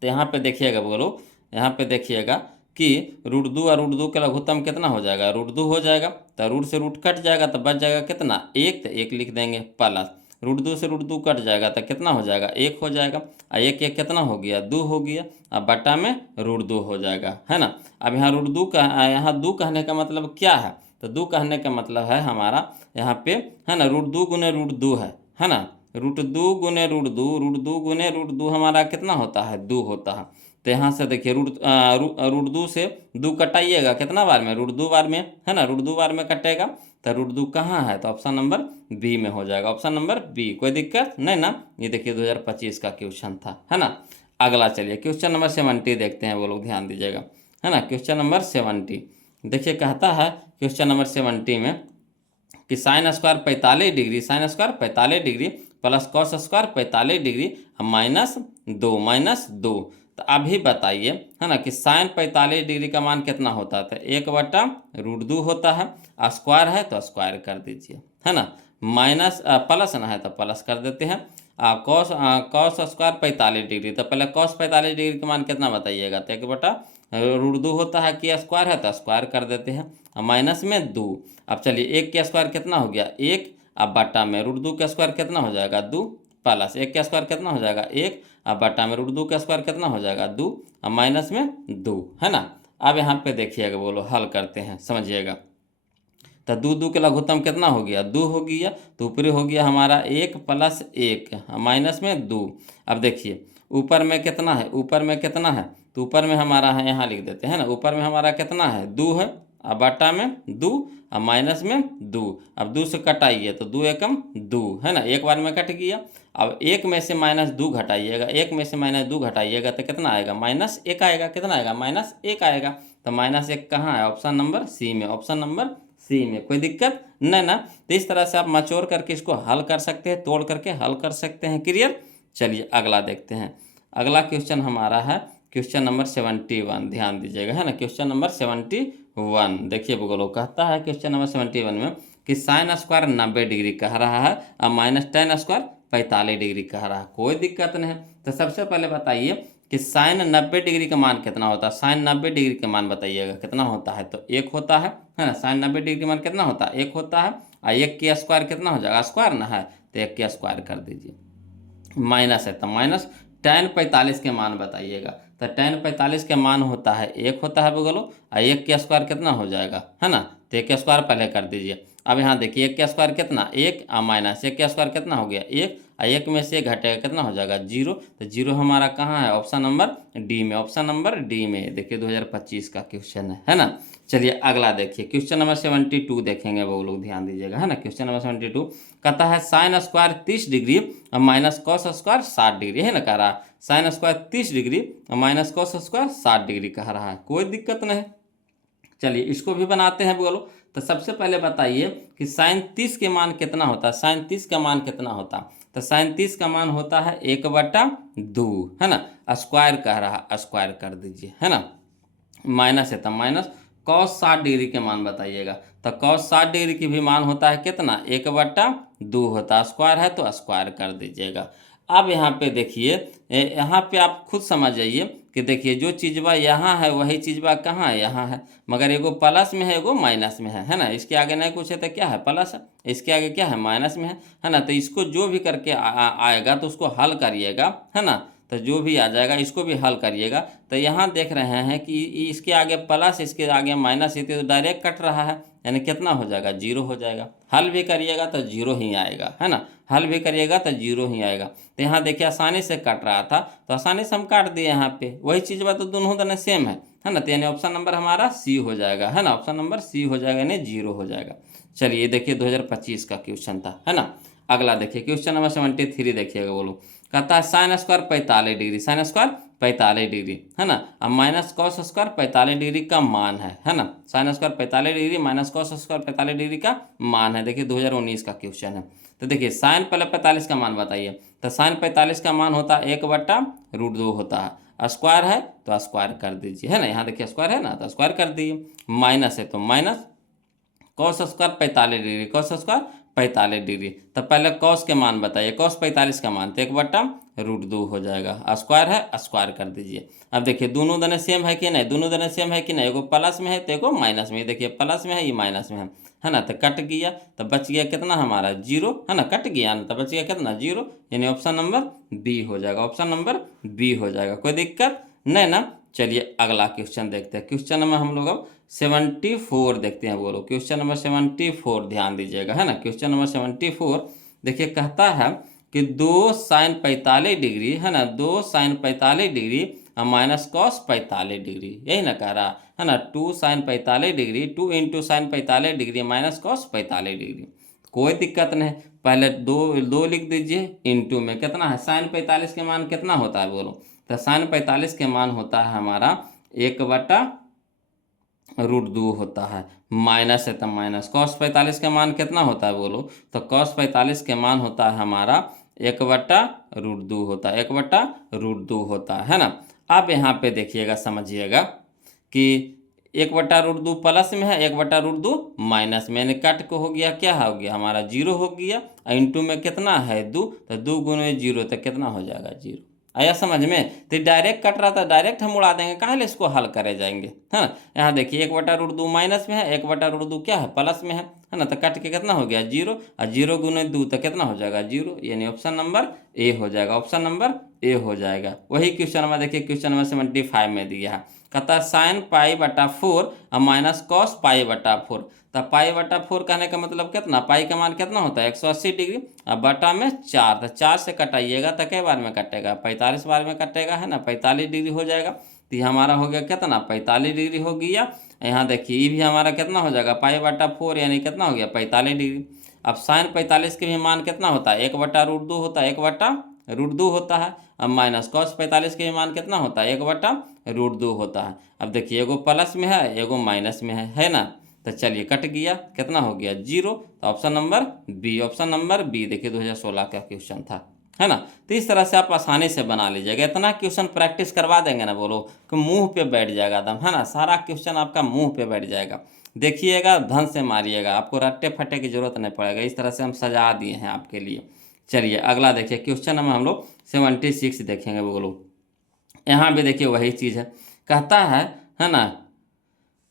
तो यहाँ पे देखिएगा बोलो, यहाँ पे देखिएगा कि √2 और √2 का लघुत्तम कितना हो जाएगा, √2 हो जाएगा। तो रूट से रूट कट जाएगा तो बच जाएगा कितना 1, तो 1 लिख देंगे, प्लस √2 से √2 कट जाएगा तो कितना हो जाएगा 1 हो जाएगा, और 1 1 कितना हो गया 2 हो गया, अब बटा में √2 हो जाएगा, है ना। अब यहाँ √2 का, यहाँ 2 कहने का मतलब क्या है, तो 2 कहने का मतलब है हमारा यहाँ पे, है ना, √2 गुने √2 है ना, √2 गुने √2 गुने √2 हमारा कितना होता है 2 होता है। तो यहाँ से देखिए √2 से 2 कटाइएगा कितना बार में, √2 बार में, है ना, √2 बार में कटेगा। तो √2 कहाँ है, तो ऑप्शन नंबर बी में हो जाएगा, ऑप्शन नंबर बी, कोई दिक्कत नहीं ना। ये देखिए 2025 का क्वेश्चन था, है ना। अगला चलिए क्वेश्चन नंबर 70 देखते हैं, वो लोग ध्यान दीजिएगा, है ना। क्वेश्चन नंबर 70 देखिए कहता है क्वेश्चन नंबर 70 में कि sine square 45 degree, sine square 45 degree plus cos square 45 degree -2 तो अभी बताइए, है ना, कि साइन 45 डिग्री का मान कितना होता है, तो 1/√2 होता है, स्क्वायर है तो स्क्वायर कर दीजिए, है ना, माइनस प्लस ना है तो प्लस कर देते हैं। कॉस कॉस स्क्वायर 45 डिग्री, तो पहले कॉस 45 डिग्री का मान कितना बताइएगा, तो 1/√2 होता है, कि स्क्वायर है तो स्क्वायर कर देते हैं, माइनस में 2। अब चलिए 1 का स्क्वायर कितना हो गया 1, अब बटा में √2 का स्क्वायर कितना हो जाएगा 2, प्लस 1 का स्क्वायर कितना हो जाएगा 1, अब बटा में √2 का स्क्वायर कितना हो जाएगा 2, अब माइनस में 2, है ना। अब यहाँ पे देखिएगा, बोलो हल करते हैं, समझिएगा। तो दो दो के लघुत्तम कितना हो गया, 2 हो गया। तो ऊपरी हो गया हमारा 1 + 1 माइनस में 2। अब देखिए ऊपर में कितना है, ऊपर में कितना है, तो ऊपर में हमारा है, यहाँ लिख देते हैं ना, ऊपर में हमारा कितना है, 2 है। अब बटा में 2 और माइनस में 2। अब 2 से कटाइए तो 2 एकम 2 है ना, एक बार में कट गया। अब 1 में से -2 घटाइएगा, 1 में से -2 घटाइएगा तो कितना आएगा, -1 आएगा। कितना आएगा, -1 आएगा। तो -1 कहाँ है, ऑप्शन नंबर सी में, ऑप्शन नंबर सी में। कोई दिक्कत नहीं ना। तो इस तरह से आप मचोर करके इसको हल कर सकते हैं, तोड़ करके हल कर सकते हैं। क्लियर। चलिए अगला देखते हैं। अगला क्वेश्चन हमारा है क्वेश्चन नंबर 71। ध्यान दीजिएगा, है ना, क्वेश्चन नंबर 71। देखिए बगलो कहता है क्वेश्चन नंबर 71 में कि साइन स्क्वायर 90 डिग्री कह रहा है और -tan स्क्वायर 45 डिग्री कह रहा है। कोई दिक्कत नहीं है। तो सबसे पहले बताइए कि साइन 90 डिग्री का मान कितना होता है। साइन 90 डिग्री का मान बताइएगा कितना होता है। तो 1 होता है ना। साइन 90 डिग्री का मान कितना होता है, 1 होता है। और 1 के स्क्वायर कितना हो जाएगा, स्क्वायर ना है, तो 1 के स्क्वायर कर दीजिए। माइनस है तो माइनस tan 45 के मान बताइएगा। तो tan 45 के मान होता है 1 होता है बगलो, और 1 के स्क्वायर कितना हो जाएगा, है ना। तो 1 के स्क्वायर पहले कर दीजिए। अब यहाँ देखिए 1 के स्क्वायर कितना, 1 और माइनस 1 के स्क्वायर कितना हो गया, 1 और 1 में से घटेगा कितना हो जाएगा, 0। तो 0 हमारा कहाँ है, ऑप्शन नंबर डी में, ऑप्शन नंबर डी में। देखिए 2025 का क्वेश्चन है ना। चलिए अगला देखिए क्वेश्चन नंबर 72 देखेंगे वो लोग, ध्यान दीजिएगा, है ना। क्वेश्चन नंबर 72 कहता है साइन स्क्वायर 30 डिग्री और माइनस कॉस स्क्वायर 60 डिग्री, है ना, कह रहा है साइन स्क्वायर 30 डिग्री और माइनस कॉस स्क्वायर 60 डिग्री कह रहा है। कोई दिक्कत नहीं। चलिए इसको भी बनाते हैं बोलो। तो सबसे पहले बताइए कि साइन 30 के मान कितना होता है। साइन 30 का मान कितना होता है। तो साइन 30 का मान होता है 1/2, है ना। स्क्वायर कह रहा है, स्क्वायर कर दीजिए, है ना। माइनस है तो माइनस। कॉस 60 डिग्री के मान बताइएगा। तो कॉस 60 डिग्री की भी मान होता है कितना, 1/2 होता है। स्क्वायर है तो स्क्वायर कर दीजिएगा। अब यहाँ पे देखिए, यहाँ पे आप खुद समझ जाइए कि देखिए जो चीज़बा यहाँ है वही चीज़बा कहाँ है, यहाँ है। मगर एगो प्लस में है, एगो माइनस में है ना। इसके आगे नहीं कुछ है तो क्या है, प्लस है। इसके आगे क्या है, माइनस में है ना। तो इसको जो भी करके आएगा तो उसको हल करिएगा, है ना। तो जो भी आ जाएगा इसको भी हल करिएगा। तो यहाँ देख रहे हैं कि इसके आगे प्लस, इसके आगे माइनस, इसे तो डायरेक्ट कट रहा है, यानी कितना हो जाएगा, 0 हो जाएगा। हल भी करिएगा तो 0 ही आएगा, है ना। हल भी करिएगा तो 0 ही आएगा। तो यहाँ देखिए आसानी से कट रहा था तो आसानी से हम काट दिए। यहाँ पे वही चीज़ बात, तो दोनों दोनों सेम है ना। तो यानी ऑप्शन नंबर हमारा सी हो जाएगा, है ना। ऑप्शन नंबर सी हो जाएगा, यानी 0 हो जाएगा। चलिए देखिए 2025 का क्वेश्चन था, है ना। अगला देखिए क्वेश्चन नंबर 73 देखिएगा बोलो। कहता है sine square 45 degree, sine square 45 degree, है ना। अब माइनस कॉस स्क्वायर 45 डिग्री का मान है ना। Sine square 45 degree minus cos square 45 degree का मान है। देखिए 2019 का क्वेश्चन है। तो देखिए साइन पहले 45 का मान बताइए। तो साइन 45 का मान होता है 1/√2 होता है। स्क्वायर है तो स्क्वायर कर दीजिए, है ना। यहाँ देखिए स्क्वायर है ना तो स्क्वायर कर दीजिए। माइनस है तो minus. Cos square 45 degree, cos square 45 degree. तो पहले कॉस के मान बताइए। कॉस 45 का मान तो 1/√2 हो जाएगा। स्क्वायर है, स्क्वायर कर दीजिए। अब देखिए दोनों दोनों सेम है कि नहीं, दोनों दोनों सेम है कि नहीं। एगो प्लस में है तो एगो माइनस में। देखिए प्लस में है, ये माइनस में है ना। तो कट गया तो बच गया कितना हमारा, 0, है ना। कट गया ना तो बच गया कितना, 0। यानी ऑप्शन नंबर बी हो जाएगा, ऑप्शन नंबर बी हो जाएगा। कोई दिक्कत नहीं ना। चलिए अगला क्वेश्चन देखते हैं। क्वेश्चन नंबर हम लोग अब 74 देखते हैं बोलो। क्वेश्चन नंबर 74 ध्यान दीजिएगा, है ना। क्वेश्चन नंबर 74 देखिए कहता है कि 2 साइन 45 डिग्री, है ना, 2 साइन 45 डिग्री और माइनस कॉस 45 डिग्री, यही ना कह रहा है ना। 2 sine 45 degree, 2 into sine 45 degree minus cos 45 degree. कोई दिक्कत नहीं। पहले दो लिख दीजिए, इंटू में कितना है, साइन 45 के मान कितना होता है बोलो। तो साइन 45 के मान होता है हमारा 1/√2 होता है। माइनस है तो माइनस। कॉस 45 का मान कितना होता है बोलो। तो कॉस 45 के मान होता है हमारा 1/√2 होता है, 1/√2 होता है ना। अब यहाँ पे देखिएगा, समझिएगा कि 1/√2 प्लस में है, 1/√2 माइनस में, यानी कट को हो गया, क्या हो गया हमारा, 0 हो गया। इंटू में कितना है, 2, तो 2 गुने 0 तो कितना हो जाएगा, 0। आया समझ में। तो डायरेक्ट कट रहा था, डायरेक्ट हम उड़ा देंगे, काहे ले इसको हल करे जाएंगे, है ना। यहाँ देखिए 1/√2 माइनस में है, 1/√2 क्या है, प्लस में है ना। तो कट के कितना हो गया, 0, और 0 गुने 2 तो कितना हो जाएगा, 0। यानी ऑप्शन नंबर ए हो जाएगा, ऑप्शन नंबर ए हो जाएगा। वही क्वेश्चन नंबर देखिए क्वेश्चन नंबर 75 में दिया है। कहता है साइन पाई बटा 4 और माइनस कॉस पाई बटा 4। तो पाई बटा 4 कहने का मतलब कितना, पाई का मान कितना होता है 180 डिग्री, अब बटा में 4, तो 4 से कटाइएगा तो कै बार में कटेगा, 45 बार में कटेगा, है ना, 45 डिग्री हो जाएगा। तो ये हमारा हो गया कितना, 45 डिग्री हो गया। यहाँ देखिए ये भी हमारा कितना हो जाएगा, पाई बटा 4 यानी कितना हो गया 45 डिग्री। अब साइन 45 के भी मान कितना होता है, 1/√2 होता है, 1/√2 होता है। अब माइनस कॉस 45 के भी मान कितना होता है, 1/√2 होता है। अब देखिए एगो प्लस में है एगो माइनस में है ना, तो चलिए कट गया, कितना हो गया 0। तो ऑप्शन नंबर बी देखिए 2016 का क्वेश्चन था, है ना। तो इस तरह से आप आसानी से बना लीजिएगा, इतना क्वेश्चन प्रैक्टिस करवा देंगे ना बोलो कि मुंह पे बैठ जाएगा एकदम, है ना, सारा क्वेश्चन आपका मुंह पे बैठ जाएगा। देखिएगा धन से मारिएगा, आपको रट्टे फट्टे की जरूरत नहीं पड़ेगा, इस तरह से हम सजा दिए हैं आपके लिए। चलिए अगला देखिए, क्वेश्चन नंबर हम लोग 76 देखेंगे बोलो। यहाँ भी देखिए वही चीज़ है, कहता है ना,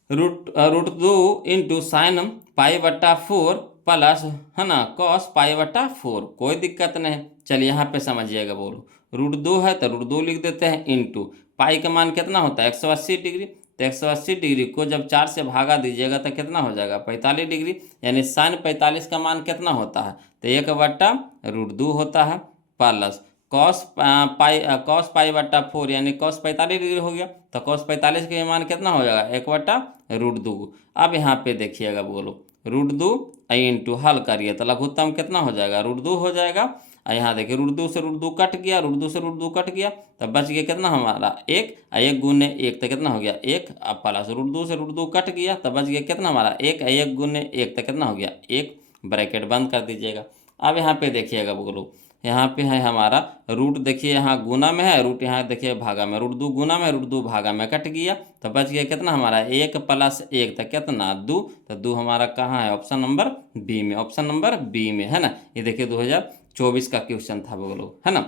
√2 इंटू साइन पाई बट्टा 4 प्लस, है ना, कॉस पाई बट्टा 4, कोई दिक्कत नहीं। चलिए यहाँ पे समझिएगा बोलो, √2 है तो √2 लिख देते हैं, इंटू पाई का मान कितना होता है 180 डिग्री, तो 180 डिग्री को जब 4 से भागा दीजिएगा तो कितना हो जाएगा 45 डिग्री, यानी साइन 45 का मान कितना होता है, तो 1/√2 होता है, प्लस कॉस पाई बट्टा 4 यानी कॉस 45 डिग्री हो गया, तो कॉस 45 के मान कितना हो जाएगा 1/√2। अब यहाँ पे देखिएगा बोलो, √2 इंटू हल करिए तो लघुत्तम कितना हो जाएगा √2 हो जाएगा। और यहाँ देखिए √2 से √2 कट गया, √2 से √2 कट गया, तो बच गया कितना हमारा 1, 1 गुने 1 तो कितना हो गया 1, अब प्लस √2 से √2 कट गया तो बच गया कितना हमारा 1, 1 गुने 1 तो कितना हो गया 1, ब्रैकेट बंद कर दीजिएगा। अब यहाँ पे देखिएगा बोलो, यहाँ पे है हमारा रूट, देखिए यहाँ गुना में है, रूट यहाँ देखिए भागा में, √2 गुना में √2 भागा में कट गया, तो बच गया कितना हमारा 1 + 1 तो कितना 2, तो 2 हमारा कहाँ है ऑप्शन नंबर बी में, ऑप्शन नंबर बी में, है ना। ये देखिए 2024 का क्वेश्चन था वो लोग, है ना।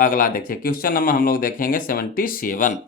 अगला देखिए क्वेश्चन नंबर हम लोग देखेंगे 77,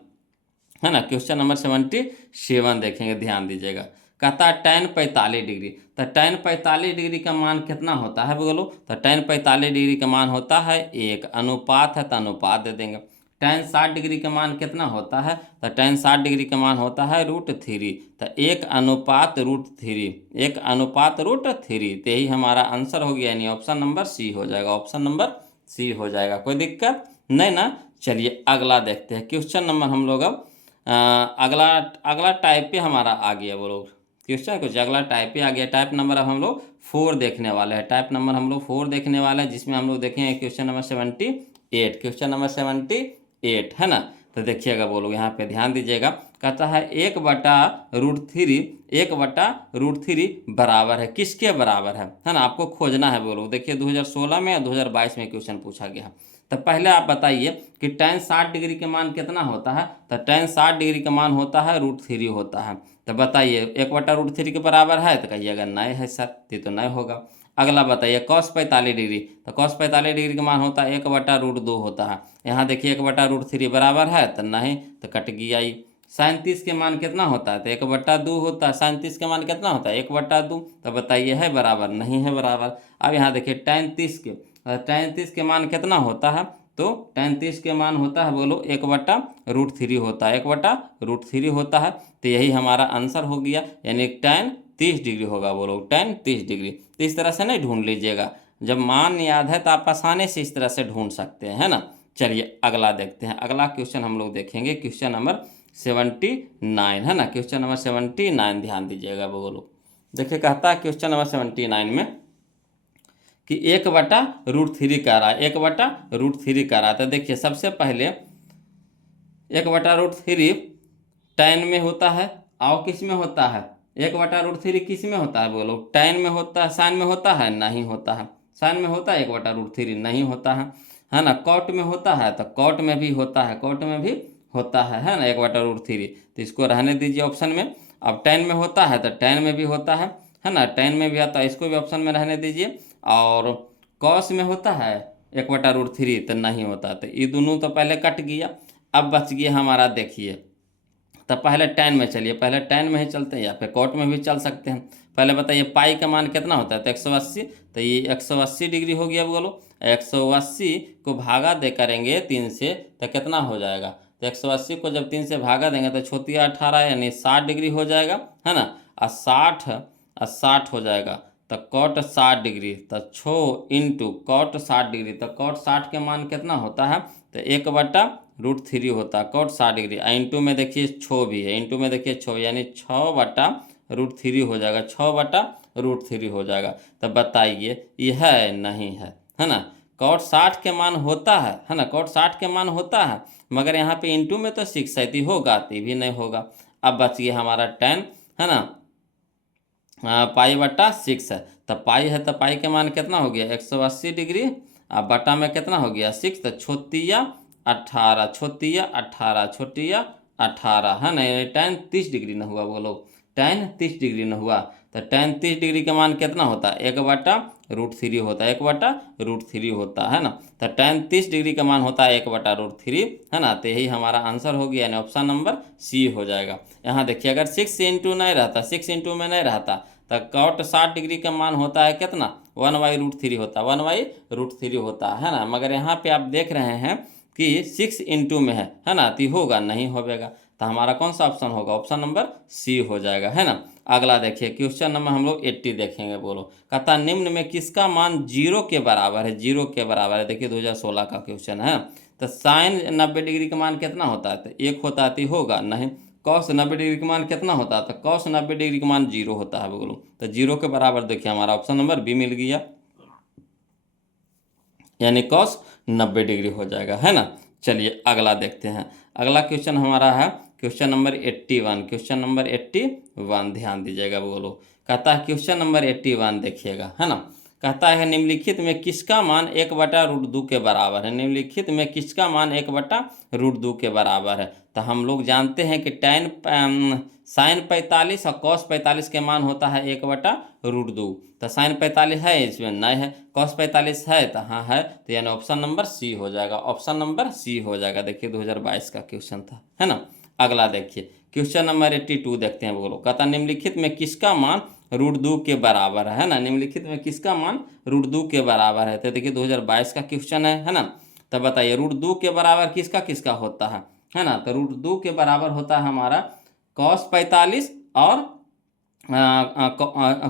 है ना, क्वेश्चन नंबर 77 देखेंगे, ध्यान दीजिएगा। कहता है tan 45 डिग्री, तो tan 45 डिग्री का मान कितना होता है बोलो, तो tan 45 डिग्री का मान होता है 1, अनुपात है तो अनुपात दे देंगे। tan 60 डिग्री का मान कितना होता है, तो tan 60 डिग्री का मान होता है √3, तो 1/√3, 1/√3, तो यही हमारा आंसर हो गया, यानी ऑप्शन नंबर सी हो जाएगा, ऑप्शन नंबर सी हो जाएगा, कोई दिक्कत नहीं ना। चलिए अगला देखते हैं क्वेश्चन नंबर हम लोग अब अगला टाइप पे हमारा आ गया बोलो क्वेश्चन, कुछ अगला टाइप पे आ गया, टाइप नंबर अब हम लोग 4 देखने वाले हैं, टाइप नंबर हम लोग 4 देखने वाले हैं, जिसमें हम लोग देखेंगे क्वेश्चन नंबर 78, क्वेश्चन नंबर 78, है ना। तो देखिएगा बोलो, यहाँ पे ध्यान दीजिएगा, कहता है 1/√3 बराबर है, किसके बराबर है ना, आपको खोजना है बोलो। देखिए 2016 में और 2022 में क्वेश्चन पूछा गया है। तो पहले आप बताइए कि tan 60 डिग्री के मान कितना होता है, तो tan 60 डिग्री का मान होता है √3 होता है। तो बताइए 1/√3 के बराबर है, तो कहिएगा नहीं है सर, ये तो नहीं होगा। अगला बताइए cos 45 डिग्री, तो cos 45 डिग्री का मान होता है 1/√2 होता है। यहाँ देखिए 1/√3 बराबर है, तो नहीं, तो कट गया। sin 30 के मान कितना होता है, तो 1/2 होता है। sin 30 के मान कितना होता है 1/2, तो बताइए है बराबर, नहीं है बराबर। अब यहाँ देखिए tan 30 के मान कितना होता है, तो tan 30 के मान होता है बोलो 1/√3 होता है, 1/√3 होता है, तो यही हमारा आंसर हो गया, यानी tan 30 डिग्री होगा बोलो, tan 30 डिग्री। तो इस तरह से नहीं ढूंढ लीजिएगा, जब मान याद है तो आप आसानी से इस तरह से ढूंढ सकते हैं, है ना। चलिए अगला देखते हैं, अगला क्वेश्चन हम लोग देखेंगे क्वेश्चन नंबर 79, है ना, क्वेश्चन नंबर 79, ध्यान दीजिएगा बोलो। देखिए कहता है क्वेश्चन नंबर 79 में कि 1/√3 कह रहा है, 1/√3 कह रहा है। तो देखिए सबसे पहले 1/√3 tan में होता है, और किस में होता है, 1/√3 किस में होता है बोलो, tan में होता है, sin में होता है, नहीं होता है, sin में होता है 1/√3 नहीं होता है ना। cot में होता है, तो cot में भी होता है, cot में भी होता है ना 1/√3, तो इसको रहने दीजिए ऑप्शन में। अब tan में होता है तो tan में भी होता है ना, tan में भी आता है, इसको भी ऑप्शन में रहने दीजिए। और cos में होता है 1/√3 तो नहीं होता, तो ये दोनों तो पहले कट गया। अब बच गया हमारा, देखिए तो पहले tan में चलिए, पहले tan में ही चलते हैं या फिर cot में भी चल सकते हैं। पहले बताइए पाई का मान कितना होता है, तो 180, तो ये 180 डिग्री हो गया बोलो। 180 को भागा दे करेंगे 3 से, तो कितना हो जाएगा, तो 180 को जब 3 से भागा देंगे तो छोतिया 18 यानी 60 डिग्री हो जाएगा, है ना। और 60 हो जाएगा तो कॉट 60 डिग्री, तो 6 इंटू कॉट 60 डिग्री, तो कॉट 60 के मान कितना होता है, तो 1/√3 होता है कॉट 60 डिग्री। इंटू में देखिए 6 भी है, इंटू में देखिए 6 यानी 6/√3 हो जाएगा, 6/√3 हो जाएगा। तब बताइए ये है नहीं है ना। कॉट 60 के मान होता है ना, कॉट 60 के मान होता है, मगर यहाँ पे इंटू में तो 6 है, तो होगा, तो भी नहीं होगा। अब बच गया हमारा 10, है ना, π/6 है, तब पाई है तो पाई के मान कितना हो गया 180 डिग्री, अब बटा में कितना हो गया 6, तो छोतिया 18, छोतिया 18, छोतिया 18, है ना, यानी tan 30 डिग्री न हुआ, बोलो tan 30 डिग्री न हुआ। तो tan 30 डिग्री का मान कितना होता है 1/√3 होता है, 1/√3 होता है ना। तो tan 30 डिग्री का मान होता है 1/√3, है ना। तो यही हमारा आंसर हो गया, यानी ऑप्शन नंबर सी हो जाएगा। यहाँ देखिए अगर 6 इंटू नहीं रहता, 6 इंटू में नहीं रहता, तो कॉट 60 डिग्री का मान होता है कितना 1/√3 होता है, 1/√3 होता है ना। मगर यहाँ पे आप देख रहे हैं कि 6 इंटू में है ना, तो होगा नहीं होगा, तो हमारा कौन सा ऑप्शन होगा, ऑप्शन नंबर सी हो जाएगा, है ना। अगला देखिए क्वेश्चन नंबर हम लोग 80 देखेंगे। बोलो कहता निम्न में किसका मान 0 के बराबर है, 0 के बराबर है। देखिए 2016 का क्वेश्चन है। तो साइन 90 डिग्री का मान कितना होता है, तो 1 होता है, तो होगा नहीं। कॉस 90 डिग्री का मान कितना होता है, तो कॉस 90 डिग्री का मान 0 होता है। बोलो तो 0 के बराबर देखिए हमारा ऑप्शन नंबर बी मिल गया, यानी कॉस 90 डिग्री हो जाएगा, है ना। चलिए अगला देखते हैं। अगला क्वेश्चन हमारा है क्वेश्चन नंबर 81, क्वेश्चन नंबर 81 ध्यान दीजिएगा। बोलो कहता है क्वेश्चन नंबर 81 देखिएगा, है ना। कहता है निम्नलिखित में किसका मान 1/√2 के बराबर है, निम्नलिखित में किसका मान 1/√2 के बराबर है। तो हम लोग जानते हैं कि साइन 45 और कॉस 45 के मान होता है 1/√2। तो साइन 45 है, इसमें नहीं है, कॉस 45 है, तो हाँ है, तो यानी ऑप्शन नंबर सी हो जाएगा, ऑप्शन नंबर सी हो जाएगा। देखिए 2022 का क्वेश्चन था, है ना। अगला देखिए क्वेश्चन नंबर 82 देखते हैं। बोलो कहता निम्नलिखित में किसका मान √2 के बराबर है ना, निम्नलिखित में किसका मान √2 के बराबर है। तो देखिए 2022 का क्वेश्चन है ना। तब बताइए √2 के बराबर किसका किसका होता है ना। तो √2 के बराबर होता है हमारा कॉस 45 और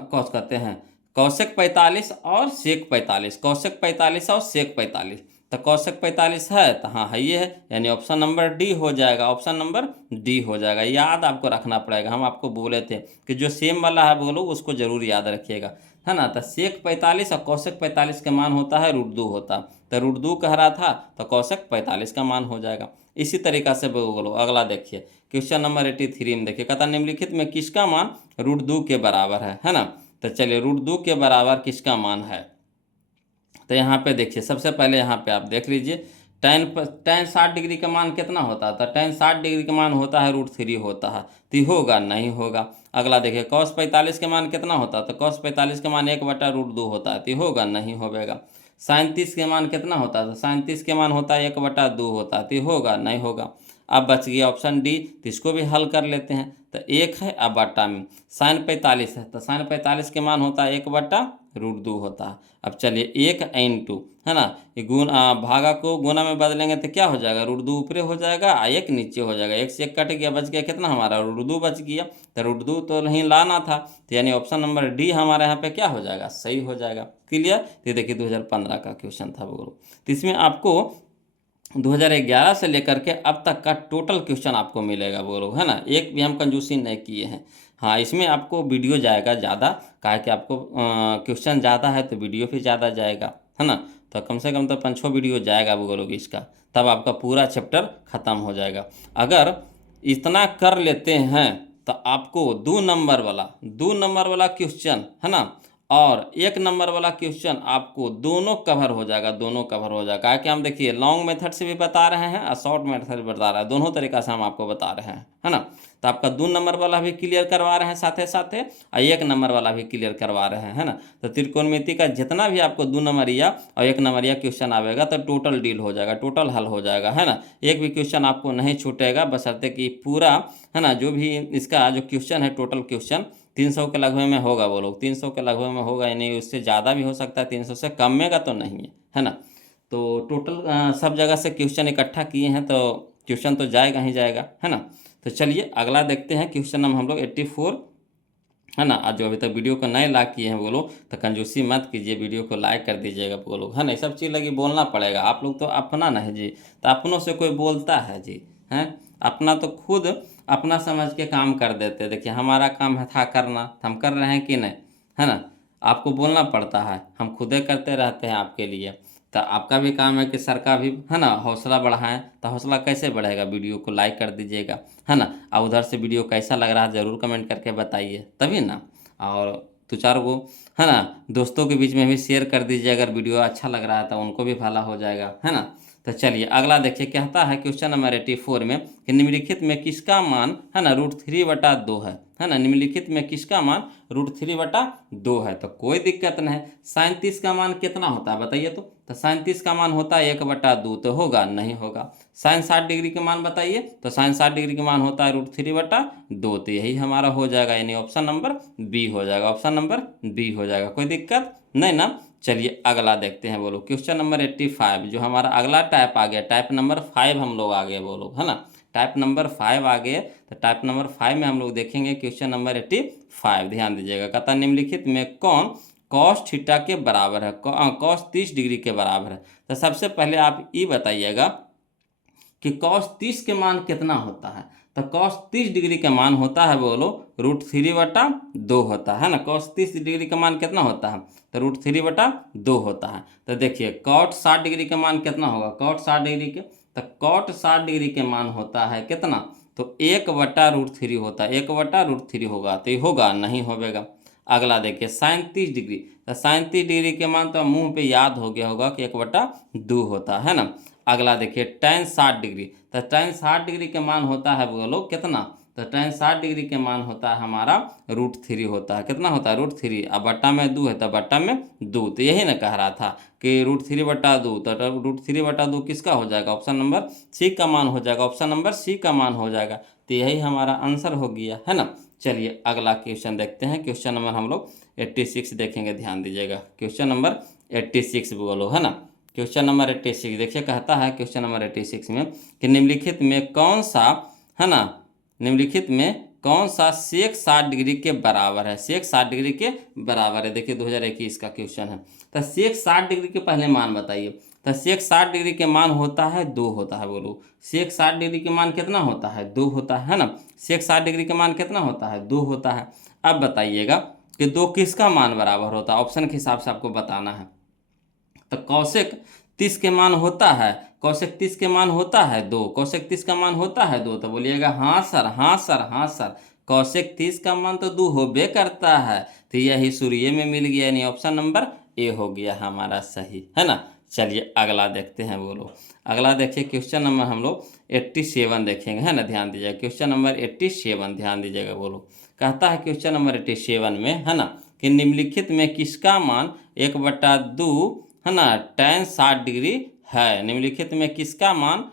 कॉस कहते हैं कौशिक 45 और सेक 45, कौशिक 45 और सेक 45। तो कौशिक 45 है, तो हाँ है ये है, यानी ऑप्शन नंबर डी हो जाएगा, ऑप्शन नंबर डी हो जाएगा। याद आपको रखना पड़ेगा, हम आपको बोले थे कि जो सेम वाला है बोलो उसको जरूर याद रखिएगा, है ना। तो सेक 45 और कौशिक 45 का मान होता है √2 होता, तो √2 कह रहा था तो कौशिक 45 का मान हो जाएगा। इसी तरीका से बोलो अगला देखिए क्वेश्चन नंबर 83 में देखिए कहता निम्नलिखित में किसका मान √2 के बराबर है ना। तो चलिए √2 के बराबर किसका मान है। तो यहाँ पे देखिए सबसे पहले यहाँ पे आप देख लीजिए tan 60 डिग्री का मान कितना होता है, तो tan 60 डिग्री का मान होता है √3 होता है, तो होगा नहीं होगा। अगला देखिए cos 45 के मान कितना होता है, तो cos 45 के मान 1/√2 होता है, तो होगा नहीं होगा। sin 30 के मान कितना होता है, तो sin 30 के मान होता है 1/2 होता है, तो होगा नहीं होगा। अब बच गया ऑप्शन डी, तो इसको भी हल कर लेते हैं। तो 1 है, अब बटा में sin 45 है, तो sin 45 के मान होता है 1/√2 होता है। अब चलिए 1 इंटू, है ना, ये भागा को गुना में बदलेंगे तो क्या हो जाएगा, √2 ऊपरे हो जाएगा, 1 नीचे हो जाएगा, 1 से 1 कट गया, बच गया कितना हमारा √2 बच गया। तो √2 तो नहीं लाना था, तो यानी ऑप्शन नंबर डी हमारे यहाँ पे क्या हो जाएगा, सही हो जाएगा। क्लियर। तो देखिए 2015 का क्वेश्चन था बोलो, तो इसमें आपको 2011 से लेकर के अब तक का टोटल क्वेश्चन आपको मिलेगा। बोलो है ना, एक भी हम कंजूसी नहीं किए हैं। हाँ इसमें आपको वीडियो जाएगा ज़्यादा, कहा कि आपको क्वेश्चन ज़्यादा है तो वीडियो भी ज़्यादा जाएगा, है ना। तो कम से कम तो 5-6 वीडियो जाएगा बोलोगे इसका, तब आपका पूरा चैप्टर ख़त्म हो जाएगा। अगर इतना कर लेते हैं तो आपको 2 नंबर वाला क्वेश्चन, है ना, और 1 नंबर वाला क्वेश्चन आपको दोनों कवर हो जाएगा, दोनों कवर हो जाएगा। कि हम देखिए लॉन्ग मेथड से भी बता रहे हैं और शॉर्ट मेथड से बता रहे हैं, दोनों तरीका से हम आपको बता रहे हैं, है ना। तो आपका 2 नंबर वाला भी क्लियर करवा रहे हैं साथे साथे, और 1 नंबर वाला भी क्लियर करवा रहे हैं, है ना। तो त्रिकोणमिति का जितना भी आपको 2 नंबरिया और 1 नंबरिया क्वेश्चन आएगा तो टोटल डील हो जाएगा, टोटल हल हो जाएगा, है ना। एक भी क्वेश्चन आपको नहीं छूटेगा, बशर्ते कि पूरा, है ना, जो भी इसका जो क्वेश्चन है टोटल क्वेश्चन 300 के लगभग में होगा। वो लोग 300 के लगभग में होगा, यानी उससे ज़्यादा भी हो सकता है, 300 से कम में का तो नहीं है, है ना। तो टोटल सब जगह से क्वेश्चन इकट्ठा किए हैं तो क्वेश्चन तो जाएगा ही जाएगा, है ना। तो चलिए अगला देखते हैं क्वेश्चन नंबर हम लोग 84, है ना। आज जो अभी तक वीडियो को नए लाइक किए हैं वो लोग तो कंजूसी मत कीजिए, वीडियो को लाइक कर दीजिएगा वो लोग, है ना। सब चीज़ लगी बोलना पड़ेगा, आप लोग तो अपना नहीं जी, तो अपनों से कोई बोलता है जी, हैं। अपना तो खुद अपना समझ के काम कर देते हैं। देखिए हमारा काम है था करना, तो हम कर रहे हैं कि नहीं, है ना। आपको बोलना पड़ता है, हम खुदे करते रहते हैं आपके लिए। तो आपका भी काम है कि सर का भी, है ना, हौसला बढ़ाएं। तो हौसला कैसे बढ़ेगा, वीडियो को लाइक कर दीजिएगा, है ना। और उधर से वीडियो कैसा लग रहा है ज़रूर कमेंट करके बताइए, तभी ना। और दो चार को, है ना, दोस्तों के बीच में भी शेयर कर दीजिए, अगर वीडियो अच्छा लग रहा है तो उनको भी भला हो जाएगा, है ना। तो चलिए अगला देखिए, कहता है क्वेश्चन नंबर 84 में कि निम्नलिखित में किसका मान, है ना, √3/2 है ना। निम्नलिखित में किसका मान √3/2 है। तो कोई दिक्कत नहीं। 37 का मान कितना होता है बताइए तो 37 का मान होता है 1/2, तो होगा नहीं होगा। साइन 60 डिग्री के मान बताइए, तो साइन 60 डिग्री के मान होता है √3/2, तो यही हमारा हो जाएगा, यानी ऑप्शन नंबर बी हो जाएगा, ऑप्शन नंबर बी हो जाएगा। कोई दिक्कत नहीं ना। चलिए अगला देखते हैं बोलो, क्वेश्चन नंबर 85, जो हमारा अगला टाइप आ गया, टाइप नंबर 5 हम लोग आ गए बोलो, है ना। टाइप नंबर 5 आ गए, तो टाइप नंबर 5 में हम लोग देखेंगे क्वेश्चन नंबर 85। ध्यान दीजिएगा, कहता निम्नलिखित में कौन कॉस थीटा के बराबर है, कॉस 30 डिग्री के बराबर है। तो सबसे पहले आप ये बताइएगा कि कॉस 30 के मान कितना होता है। तो कॉस 30 डिग्री का मान होता है बोलो √3/2 होता है ना। कॉस 30 डिग्री का मान कितना होता है, तो √3/2 होता है। तो देखिए कॉट 60 डिग्री का मान कितना होगा, कॉट 60 डिग्री के, तो कॉट 60 डिग्री के मान होता है कितना, तो 1/√3 होता है, 1/√3 होगा, तो ये होगा नहीं होगा। अगला देखिए साइन 30 डिग्री, तो साइन 30 डिग्री के मान तो मुंह पे याद हो गया होगा कि 1/2 होता है ना। अगला देखिए tan 60 डिग्री, तो tan 60 डिग्री के मान होता है बोलो कितना, तो tan 60 डिग्री के मान होता है हमारा √3 होता है। कितना होता है √3, अब बट्टा में 2 है तो बट्टा में 2, तो यही ना कह रहा था कि √3/2, तो √3/2 किसका हो जाएगा, ऑप्शन नंबर सी का मान हो जाएगा, ऑप्शन नंबर सी का मान हो जाएगा। तो यही हमारा आंसर हो गया, है ना। चलिए अगला क्वेश्चन देखते हैं, क्वेश्चन नंबर हम लोग 86 देखेंगे, ध्यान दीजिएगा। क्वेश्चन नंबर 86 बोलो, है ना। क्वेश्चन नंबर 86 देखिए, कहता है क्वेश्चन नंबर 86 में कि निम्नलिखित में कौन सा, है ना, निम्नलिखित में कौन सा सेक 60 डिग्री के बराबर है, सेक 60 डिग्री के बराबर है। देखिए 2021 का क्वेश्चन है। तो सेक 60 डिग्री के पहले मान बताइए। तो सेक 60 डिग्री के मान होता है 2 होता है बोलो। सेक 60 डिग्री के मान कितना होता है, 2 होता है ना। सेक 60 डिग्री के मान कितना होता है, 2 होता है। अब बताइएगा कि 2 किसका मान बराबर होता है, ऑप्शन के हिसाब से आपको बताना है। तो कौशिक 30 के मान होता है, कौशिक 30 के मान होता है 2, कौशिक 30 का मान होता है 2, तो बोलिएगा हाँ सर, हाँ सर, हाँ सर, कौशिक 30 का मान तो 2 होबे करता है। तो यही सूर्य में मिल गया, यानी ऑप्शन नंबर ए हो गया हमारा सही, है ना। चलिए अगला देखते हैं बोलो। अगला देखिए क्वेश्चन नंबर हम लोग 87 देखेंगे, है ना। ध्यान दीजिएगा क्वेश्चन नंबर 87, ध्यान दीजिएगा बोलो। कहता है क्वेश्चन नंबर 87 में, है ना, कि निम्नलिखित में किसका मान 1/2, है ना, tan 60 डिग्री है। निम्नलिखित में किसका मान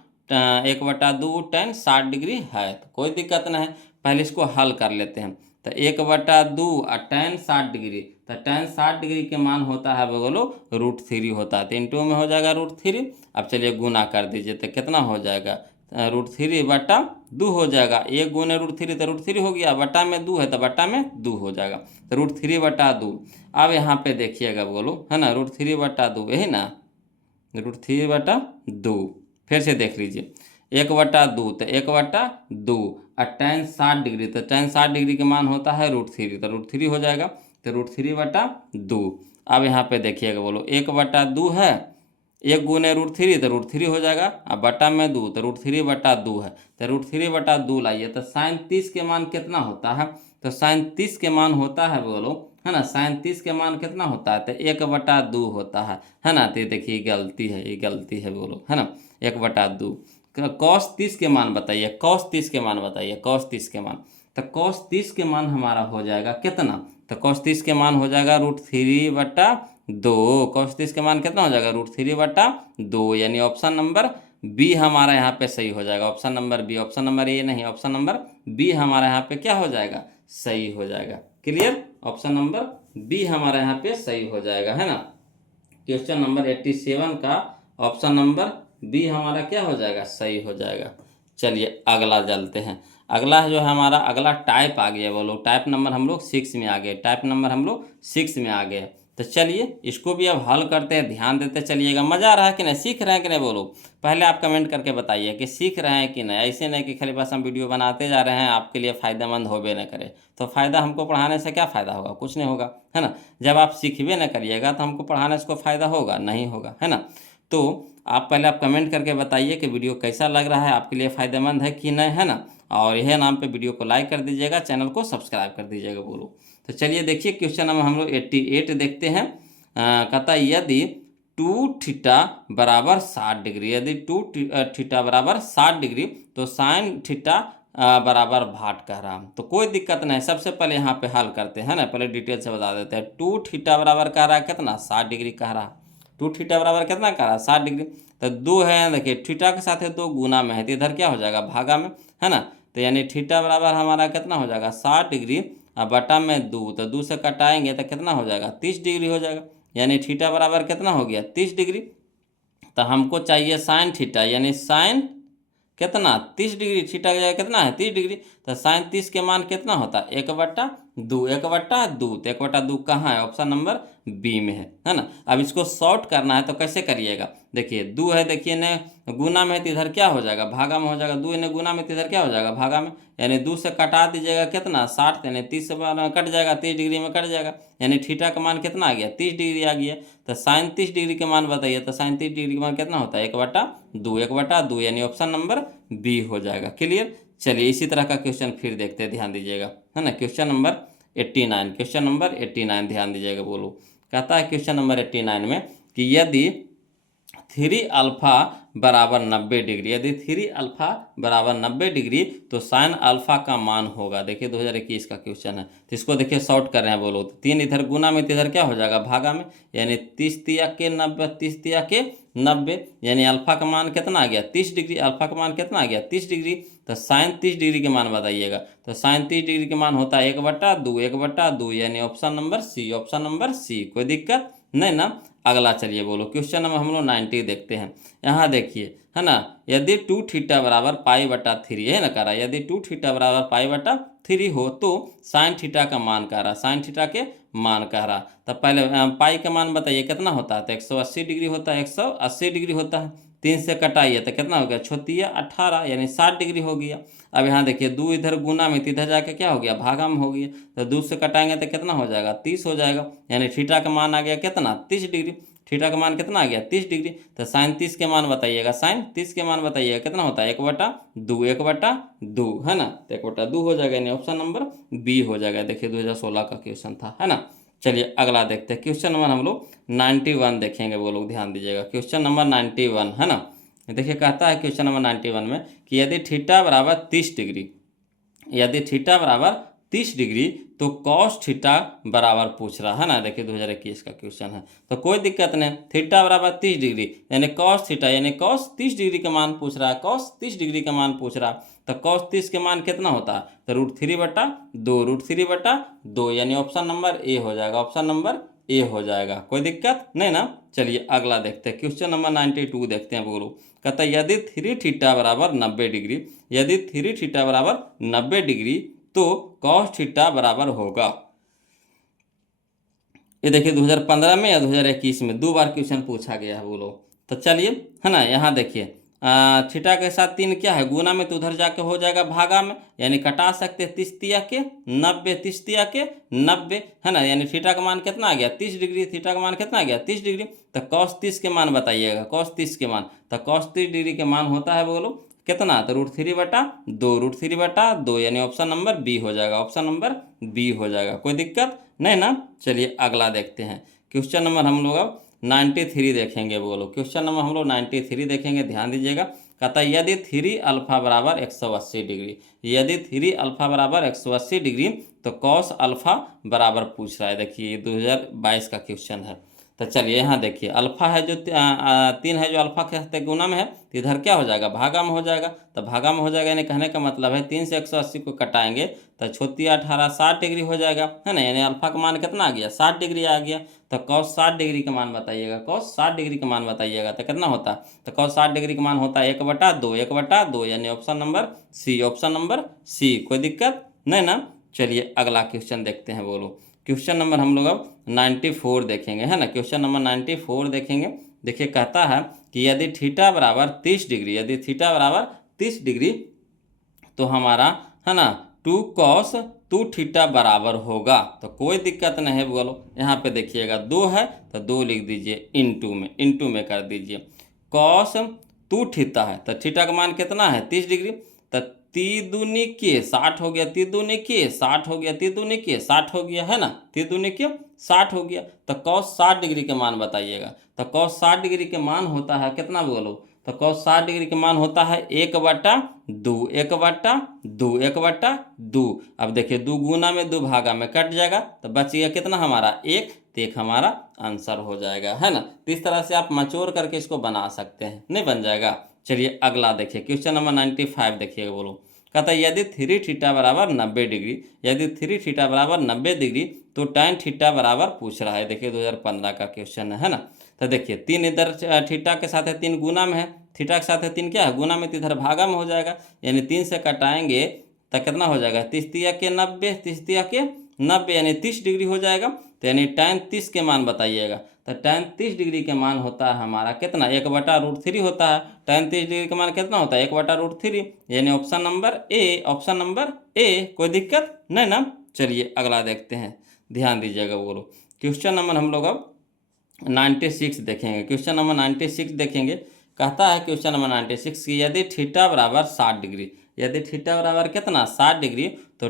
1/2 tan 60 डिग्री है। तो कोई दिक्कत नहीं, पहले इसको हल कर लेते हैं। तो 1/2 और tan 60 डिग्री, तो tan 60 डिग्री के मान होता है बोलो √3 होता है, तो इंटू में हो जाएगा √3। अब चलिए गुना कर दीजिए, तो कितना हो जाएगा, √3/2 हो जाएगा। 1 गुने √3 तो √3 हो गया, बटा में 2 है तो बटा में 2 हो जाएगा, तो √3/2। अब यहाँ पे देखिएगा बोलो, है ना, √3/2 यही ना, √3/2। फिर से देख लीजिए 1/2, तो 1/2 और tan 60 डिग्री, तो tan 60 डिग्री के मान होता है √3, तो √3 हो जाएगा, तो √3/2। अब यहाँ पे देखिएगा बोलो 1/2 है, 1 गुने √3 तो √3 हो जाएगा, अब बटा में 2 तो √3/2 है, तो √3/2 लाइए। तो साइन 30 के मान कितना होता है, तो साइन 30 के मान होता है बोलो, है ना, साइन 30 के मान कितना होता है, तो 1/2 होता है ना। तो देखिए गलती है, ये गलती है बोलो, है ना, 1/2। कॉस 30 के मान बताइए, कॉस 30 के मान बताइए, कॉस 30 के मान, तो कॉस 30 के मान हमारा हो जाएगा कितना, तो कॉस 30 के मान हो जाएगा √3/2। कॉस 30 के मान कितना हो जाएगा, √3/2, यानी ऑप्शन नंबर बी हमारा यहाँ पे सही हो जाएगा, option number B, option number A नहीं, ऑप्शन नंबर बी हमारा यहाँ पे क्या हो जाएगा, सही हो जाएगा। क्लियर, ऑप्शन नंबर बी हमारा यहाँ पे सही हो जाएगा, है ना। क्वेश्चन नंबर 87 का ऑप्शन नंबर बी हमारा क्या हो जाएगा, सही हो जाएगा। चलिए अगला चलते हैं। अगला है जो है हमारा अगला टाइप आ गया वो लोग, टाइप नंबर हम लोग 6 में आ गए, टाइप नंबर हम लोग 6 में आ गए। तो चलिए इसको भी अब हल करते हैं, ध्यान देते चलिएगा। मज़ा आ रहा है कि नहीं, सीख रहे हैं कि नहीं बोलो। पहले आप कमेंट करके बताइए कि सीख रहे हैं कि नहीं। ऐसे नहीं कि खाली बस हम वीडियो बनाते जा रहे हैं, आपके लिए फ़ायदेमंद होबे न करे। तो फ़ायदा हमको पढ़ाने से क्या फ़ायदा होगा, कुछ नहीं होगा, है ना। जब आप सीखबे न करिएगा तो हमको पढ़ाने से कोई फ़ायदा होगा नहीं होगा, है ना। तो आप पहले आप कमेंट करके बताइए कि वीडियो कैसा लग रहा है, आपके लिए फ़ायदेमंद है कि नहीं, है ना। और यह नाम पे वीडियो को लाइक कर दीजिएगा, चैनल को सब्सक्राइब कर दीजिएगा बोलो। तो चलिए देखिए क्वेश्चन नंबर हम लोग 88 देखते हैं। कहता है यदि 2θ बराबर 60 डिग्री, यदि 2θ बराबर 60 डिग्री तो साइन थीटा बराबर भाट कह रहा। तो कोई दिक्कत नहीं, सबसे पहले यहाँ पे हल करते हैं ना, पहले डिटेल से बता देते हैं। 2θ बराबर कह रहा है कितना, 60 डिग्री कह रहा। 2θ बराबर कितना कह रहा है, 60 डिग्री। तो 2 है, देखिए थीटा के साथ है 2 गुना में है, तो इधर क्या हो जाएगा, भागा में, है ना। तो यानी थीटा बराबर हमारा कितना हो जाएगा, 60 डिग्री और बटा में 2, तो 2 से कटाएंगे तो कितना हो जाएगा, 30 डिग्री हो जाएगा। यानी थीटा बराबर कितना हो गया, 30 डिग्री। तो हमको चाहिए साइन थीटा, यानी साइन कितना, 30 डिग्री। थीटा की जगह कितना है, 30 डिग्री। तो साइन 30 के मान कितना होता है, 1/2, 1/2। तो 1/2 कहाँ है, ऑप्शन नंबर बी में है ना। अब इसको शॉर्ट करना है तो कैसे करिएगा, देखिए 2 है, देखिए ने गुना में तो इधर क्या हो जाएगा, भागा में हो जाएगा। 2 ने गुना में तो इधर क्या हो जाएगा, भागा में। यानी 2 से कटा दीजिएगा कितना, 60, यानी 30 से कट जाएगा, 30 डिग्री में कट जाएगा। यानी थीटा का मान कितना आ गया, 30 डिग्री आ गया। तो साइन 30 डिग्री के मान बताइए, तो साइन 30 डिग्री के मान कितना होता है, 1/2, 1/2, यानी ऑप्शन नंबर बी हो जाएगा। क्लियर। चलिए इसी तरह का क्वेश्चन फिर देखते हैं, ध्यान दीजिएगा, है ना। क्वेश्चन नंबर 89, क्वेश्चन नंबर 89 ध्यान दीजिएगा बोलो। कहता है क्वेश्चन नंबर 89 में कि यदि 3α बराबर 90 डिग्री, यदि 3α बराबर 90 डिग्री तो साइन अल्फा का मान होगा। देखिए 2021 का क्वेश्चन है, तो इसको देखिए शॉर्ट कर रहे हैं बोलो। तो 3 इधर गुना में तो इधर क्या हो जाएगा, भागा में। यानी 30 तिया के 90, 30 तिया के 90, यानी अल्फा का मान कितना आ गया, 30 डिग्री। अल्फा का मान कितना आ गया, 30 डिग्री। तो साइन 30 डिग्री के मान बताइएगा। तो साइन 30 डिग्री के मान होता है 1/2, 1/2, यानी option number C, option number C. कोई दिक्कत नहीं ना। अगला चलिए बोलो, क्वेश्चन नंबर हम लोग 90 देखते हैं। यहाँ देखिए, है ना, यदि 2θ बराबर π/3 है ना, कह रहा है यदि 2θ बराबर π/3 हो तो साइन थीटा का मान कह रहा, साइन थीटा के मान कह रहा। तब पहले पाई का मान बताइए कितना होता है, तो 180 डिग्री होता है, 180 डिग्री होता है। 3 से कटाइए तो कितना हो गया, 18, यानी 60 डिग्री हो गया। अब यहाँ देखिए 2 इधर गुना में, इधर जाके क्या हो गया, भागा में हो गया। तो 2 से कटाएंगे तो कितना हो जाएगा, 30 हो जाएगा। यानी थीटा का मान आ गया कितना, 30 डिग्री। थीटा का मान कितना आ गया, 30 डिग्री। तो साइन 30 के मान बताइएगा, साइन 30 के मान बताइएगा कितना होता है, 1/2, 1/2, है ना। तो 1/2 हो जाएगा, यानी ऑप्शन नंबर बी हो जाएगा। देखिए 2016 का क्वेश्चन था, है ना। चलिए अगला देखते हैं, क्वेश्चन नंबर हम लोग 91 देखेंगे वो लोग, ध्यान दीजिएगा। क्वेश्चन नंबर 91, है ना। देखिए कहता है क्वेश्चन नंबर 91 में कि यदि थीटा बराबर 30 डिग्री, यदि थीटा बराबर 30 डिग्री तो कॉस थीटा बराबर पूछ रहा है ना। देखिए 2021 का क्वेश्चन है, तो कोई दिक्कत नहीं। थीटा बराबर 30 डिग्री यानी कॉस थीटा, यानी कॉस 30 डिग्री का मान पूछ रहा है, कॉस 30 डिग्री का मान पूछ रहा है। तो कॉस 30 के मान कितना होता है, तो √3/2, √3/2, यानी ऑप्शन नंबर ए हो जाएगा, ऑप्शन नंबर ए हो जाएगा। कोई दिक्कत नहीं ना। चलिए अगला देखते हैं, क्वेश्चन नंबर 92 देखते हैं बोलो। कहता है यदि 3θ बराबर 90 डिग्री, यदि 3θ बराबर 90 डिग्री तो कॉस थीटा बराबर होगा। ये देखिए 2015 में या 2021 में 2 बार क्वेश्चन पूछा गया है बोलो। तो चलिए, है ना, यहाँ देखिए थीटा के साथ 3 क्या है, गुना में, तो उधर जाके हो जाएगा भागा में। यानी कटा सकते हैं 30 तिया के 90, 30 तिया के 90, है ना। यानी थीटा का मान कितना आ गया, 30 डिग्री। थीटा का मान कितना आ गया, 30 डिग्री। तो कॉस 30 के मान बताइएगा, कॉस 30 के मान। तो कॉस 30 डिग्री के मान होता है बोलो कितना, तो √3/2, √3/2, यानी ऑप्शन नंबर बी हो जाएगा, ऑप्शन नंबर बी हो जाएगा। कोई दिक्कत नहीं ना। चलिए अगला देखते हैं, क्वेश्चन नंबर हम लोग अब 93 देखेंगे बोलो। क्वेश्चन नंबर हम लोग 93 देखेंगे, ध्यान दीजिएगा। कहता है यदि 3α बराबर 180 डिग्री, यदि 3α बराबर 180 डिग्री तो कॉस अल्फा बराबर पूछ रहा है। देखिए 2022 का क्वेश्चन है। तो चलिए यहाँ देखिए अल्फा है जो 3 है जो अल्फा के साथ गुना में है, तो इधर क्या हो जाएगा, भागा में हो जाएगा। तो भागा में हो जाएगा यानी कहने का मतलब है 3 से 180 को कटाएंगे तो 18 60 डिग्री हो जाएगा, है ना। यानी अल्फा का मान कितना आ गया, 60 डिग्री आ गया। तो cos 60 डिग्री का मान बताइएगा, cos 60 डिग्री का मान बताइएगा तो कितना होता है। तो cos 60 डिग्री का मान होता है 1/2, 1/2 यानी option number C, option number C. कोई दिक्कत नहीं ना। चलिए अगला क्वेश्चन देखते हैं। बोलो क्वेश्चन नंबर हम लोग अब 94 देखेंगे, है ना। क्वेश्चन नंबर 94 देखेंगे। देखिए कहता है कि यदि थीटा बराबर 30 डिग्री, यदि थीटा बराबर 30 डिग्री तो हमारा, है ना, 2 cos 2 थीटा बराबर होगा। तो कोई दिक्कत नहीं है। बोलो यहाँ पे देखिएगा 2 है तो 2 लिख दीजिए, इंटू में कर दीजिए। cos 2 थीटा है तो थीटा का मान कितना है, 30 डिग्री। तो 3 दूनी के 60 हो गया, 3 दूनी के 60 हो गया, 3 दूनी के 60 हो गया, है ना, 3 दूनी के 60 हो गया। तो cos 60 डिग्री के मान बताइएगा। तो cos 60 डिग्री के मान होता है कितना, बोलो। तो cos 60 डिग्री के मान होता है 1/2, 1/2, 1/2। अब देखिए 2 गुना में 2 भागा में कट जाएगा तो बच गया कितना हमारा, 1। तो 1 हमारा आंसर हो जाएगा, है ना। तो इस तरह से आप मचोर करके इसको बना सकते हैं, नहीं बन जाएगा। चलिए अगला देखिए क्वेश्चन नंबर 95 देखिएगा। बोलो कहता है यदि 3 थीटा बराबर 90 डिग्री, यदि 3 थीटा बराबर 90 डिग्री तो tan थीटा बराबर पूछ रहा है। देखिए 2015 का क्वेश्चन है ना। तो देखिए 3 इधर थीटा के साथ है, 3 गुना में है, थीटा के साथ है 3 क्या है, गुना में, तो इधर भागा में हो जाएगा। यानी 3 से कटाएंगे तो कितना हो जाएगा, 30 तिया के 90, 30 तिया के 90 यानी 30 डिग्री हो जाएगा। तो यानी tan 30 के मान बताइएगा। तो tan 30 डिग्री के मान होता है हमारा कितना, 1/√3 होता है। tan 30 डिग्री का मान कितना होता है, 1/√3, यानी ऑप्शन नंबर ए, ऑप्शन नंबर ए। कोई दिक्कत नहीं ना। चलिए अगला देखते हैं, ध्यान दीजिएगा। बोलो क्वेश्चन नंबर हम लोग अब 96 देखेंगे। क्वेश्चन नंबर 96 देखेंगे। कहता है क्वेश्चन नंबर 96 की यदि थीटा बराबर 60 डिग्री, यदि थीटा बराबर कितना, 60 डिग्री, तो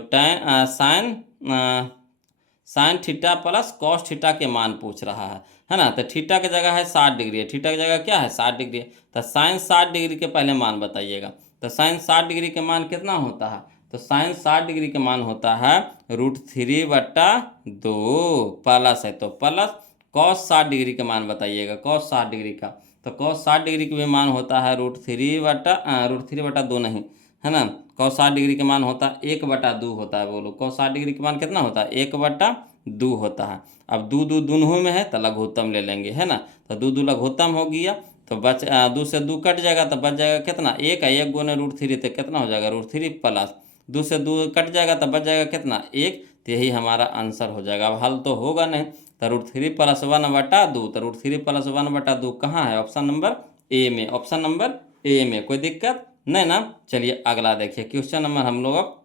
sine theta plus cos theta के मान पूछ रहा है ना। तो थीटा की जगह है 60 डिग्री है, थीटा की जगह क्या है, 60 डिग्री है। तो साइन 60 डिग्री के पहले मान बताइएगा। तो साइन 60 डिग्री के मान कितना होता है, तो साइन 60 डिग्री के मान होता है √3/2 प्लस है तो प्लस कॉस 60 डिग्री के मान बताइएगा, कॉस 60 डिग्री का। तो कॉस 60 डिग्री का भी मान होता है √3/2 नहीं, है ना। कॉस 60 डिग्री के मान होता है 1/2 होता है। बोलो कॉस 60 डिग्री के मान कितना होता है, 1/2 होता है। अब 2 दोनों में है तो लघुत्तम ले लेंगे, है ना। तो 2 लघुत्तम हो गया तो बच 2 से 2 कट जाएगा तो बच जाएगा कितना, 1 है, 1 गुने √3 तो कितना हो जाएगा, √3 प्लस 2 से 2 कट जाएगा तो बच जाएगा कितना, 1। तो यही हमारा आंसर हो जाएगा। अब हल तो होगा नहीं। तो √3 + 1/2, तो √3 + 1/2 कहाँ है, ऑप्शन नंबर ए में, ऑप्शन नंबर ए में। कोई दिक्कत नहीं ना। चलिए अगला देखिए क्वेश्चन नंबर हम लोग अब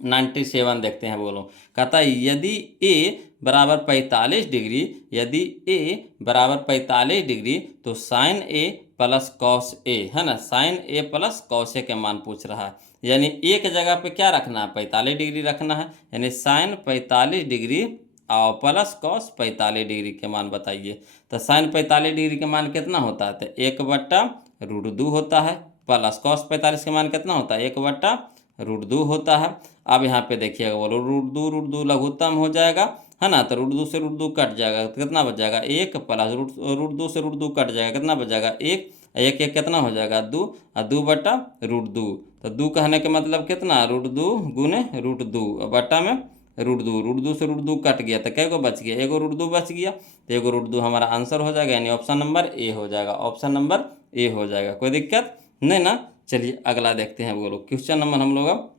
97 देखते हैं। बोलो कहता है यदि a बराबर 45 डिग्री, यदि a बराबर 45 डिग्री तो sine a plus cos a, है ना, sine a plus cos a के मान पूछ रहा है। यानी एक जगह पे क्या रखना है, 45 डिग्री रखना है। यानी साइन 45 डिग्री और प्लस कॉस 45 डिग्री के मान बताइए। तो साइन 45 डिग्री के मान कितना होता है, तो 1/√2 होता है, प्लस कॉस 45 के मान कितना होता है, 1/√2 होता है। अब यहाँ पे देखिएगा, बोलो √2 लघुत्तम हो जाएगा, है ना। तो √2 से √2 कट जाएगा तो कितना बच जाएगा, 1 प्लस √2 से √2 कट जाएगा, कितना बच जाएगा, 1, 1 1 कितना हो जाएगा, 2, और 2/√2। तो 2 कहने का मतलब कितना, √2 गुने √2 बटा में √2 से √2 कट गया तो कै गो बच गया, एगो √2 बच गया। तो एगो √2 हमारा आंसर हो जाएगा, यानी ऑप्शन नंबर ए हो जाएगा, ऑप्शन नंबर ए हो जाएगा। कोई दिक्कत नहीं ना। चलिए अगला देखते हैं। बोलो क्वेश्चन नंबर हम लोग अब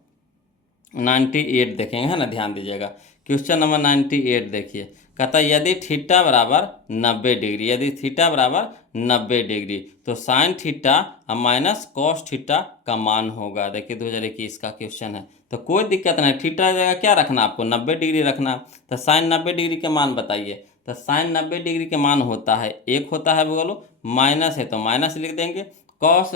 98 देखेंगे, है ना, ध्यान दीजिएगा। क्वेश्चन नंबर 98 देखिए। कहता है यदि थीटा बराबर 90 डिग्री, यदि थीटा बराबर 90 डिग्री तो sine theta minus cos theta का मान होगा। देखिए 2021 का क्वेश्चन है। तो कोई दिक्कत नहीं, थीटा जगह क्या रखना, आपको 90 डिग्री रखना। तो साइन 90 डिग्री के मान बताइए। तो साइन 90 डिग्री के मान होता है 1 होता है। बोलो माइनस है तो माइनस लिख देंगे। कॉस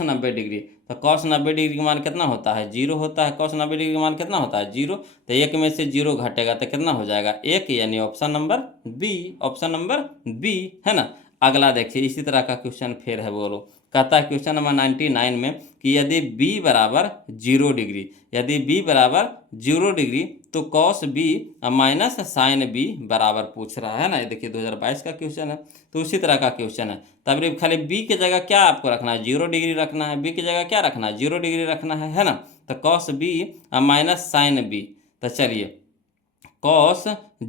90 डिग्री, तो कॉस 90 डिग्री का मान कितना होता है, 0 होता है। कॉस 90 डिग्री का मान कितना होता है, 0। तो 1 में से 0 घटेगा तो कितना हो जाएगा, 1, यानी option number B, option number B, है ना। अगला देखिए इसी तरह का क्वेश्चन फिर है। बोलो कहता है क्वेश्चन नंबर 99 में कि यदि b बराबर 0 डिग्री, यदि b बराबर 0 डिग्री तो cos b minus sine b बराबर पूछ रहा है ना। ये देखिए 2022 का क्वेश्चन है, तो उसी तरह का क्वेश्चन है। तब खाली b की जगह क्या आपको रखना है, 0 डिग्री रखना है। b की जगह क्या रखना है, 0 डिग्री रखना है ना। तो cos b minus sine b। तो चलिए कॉस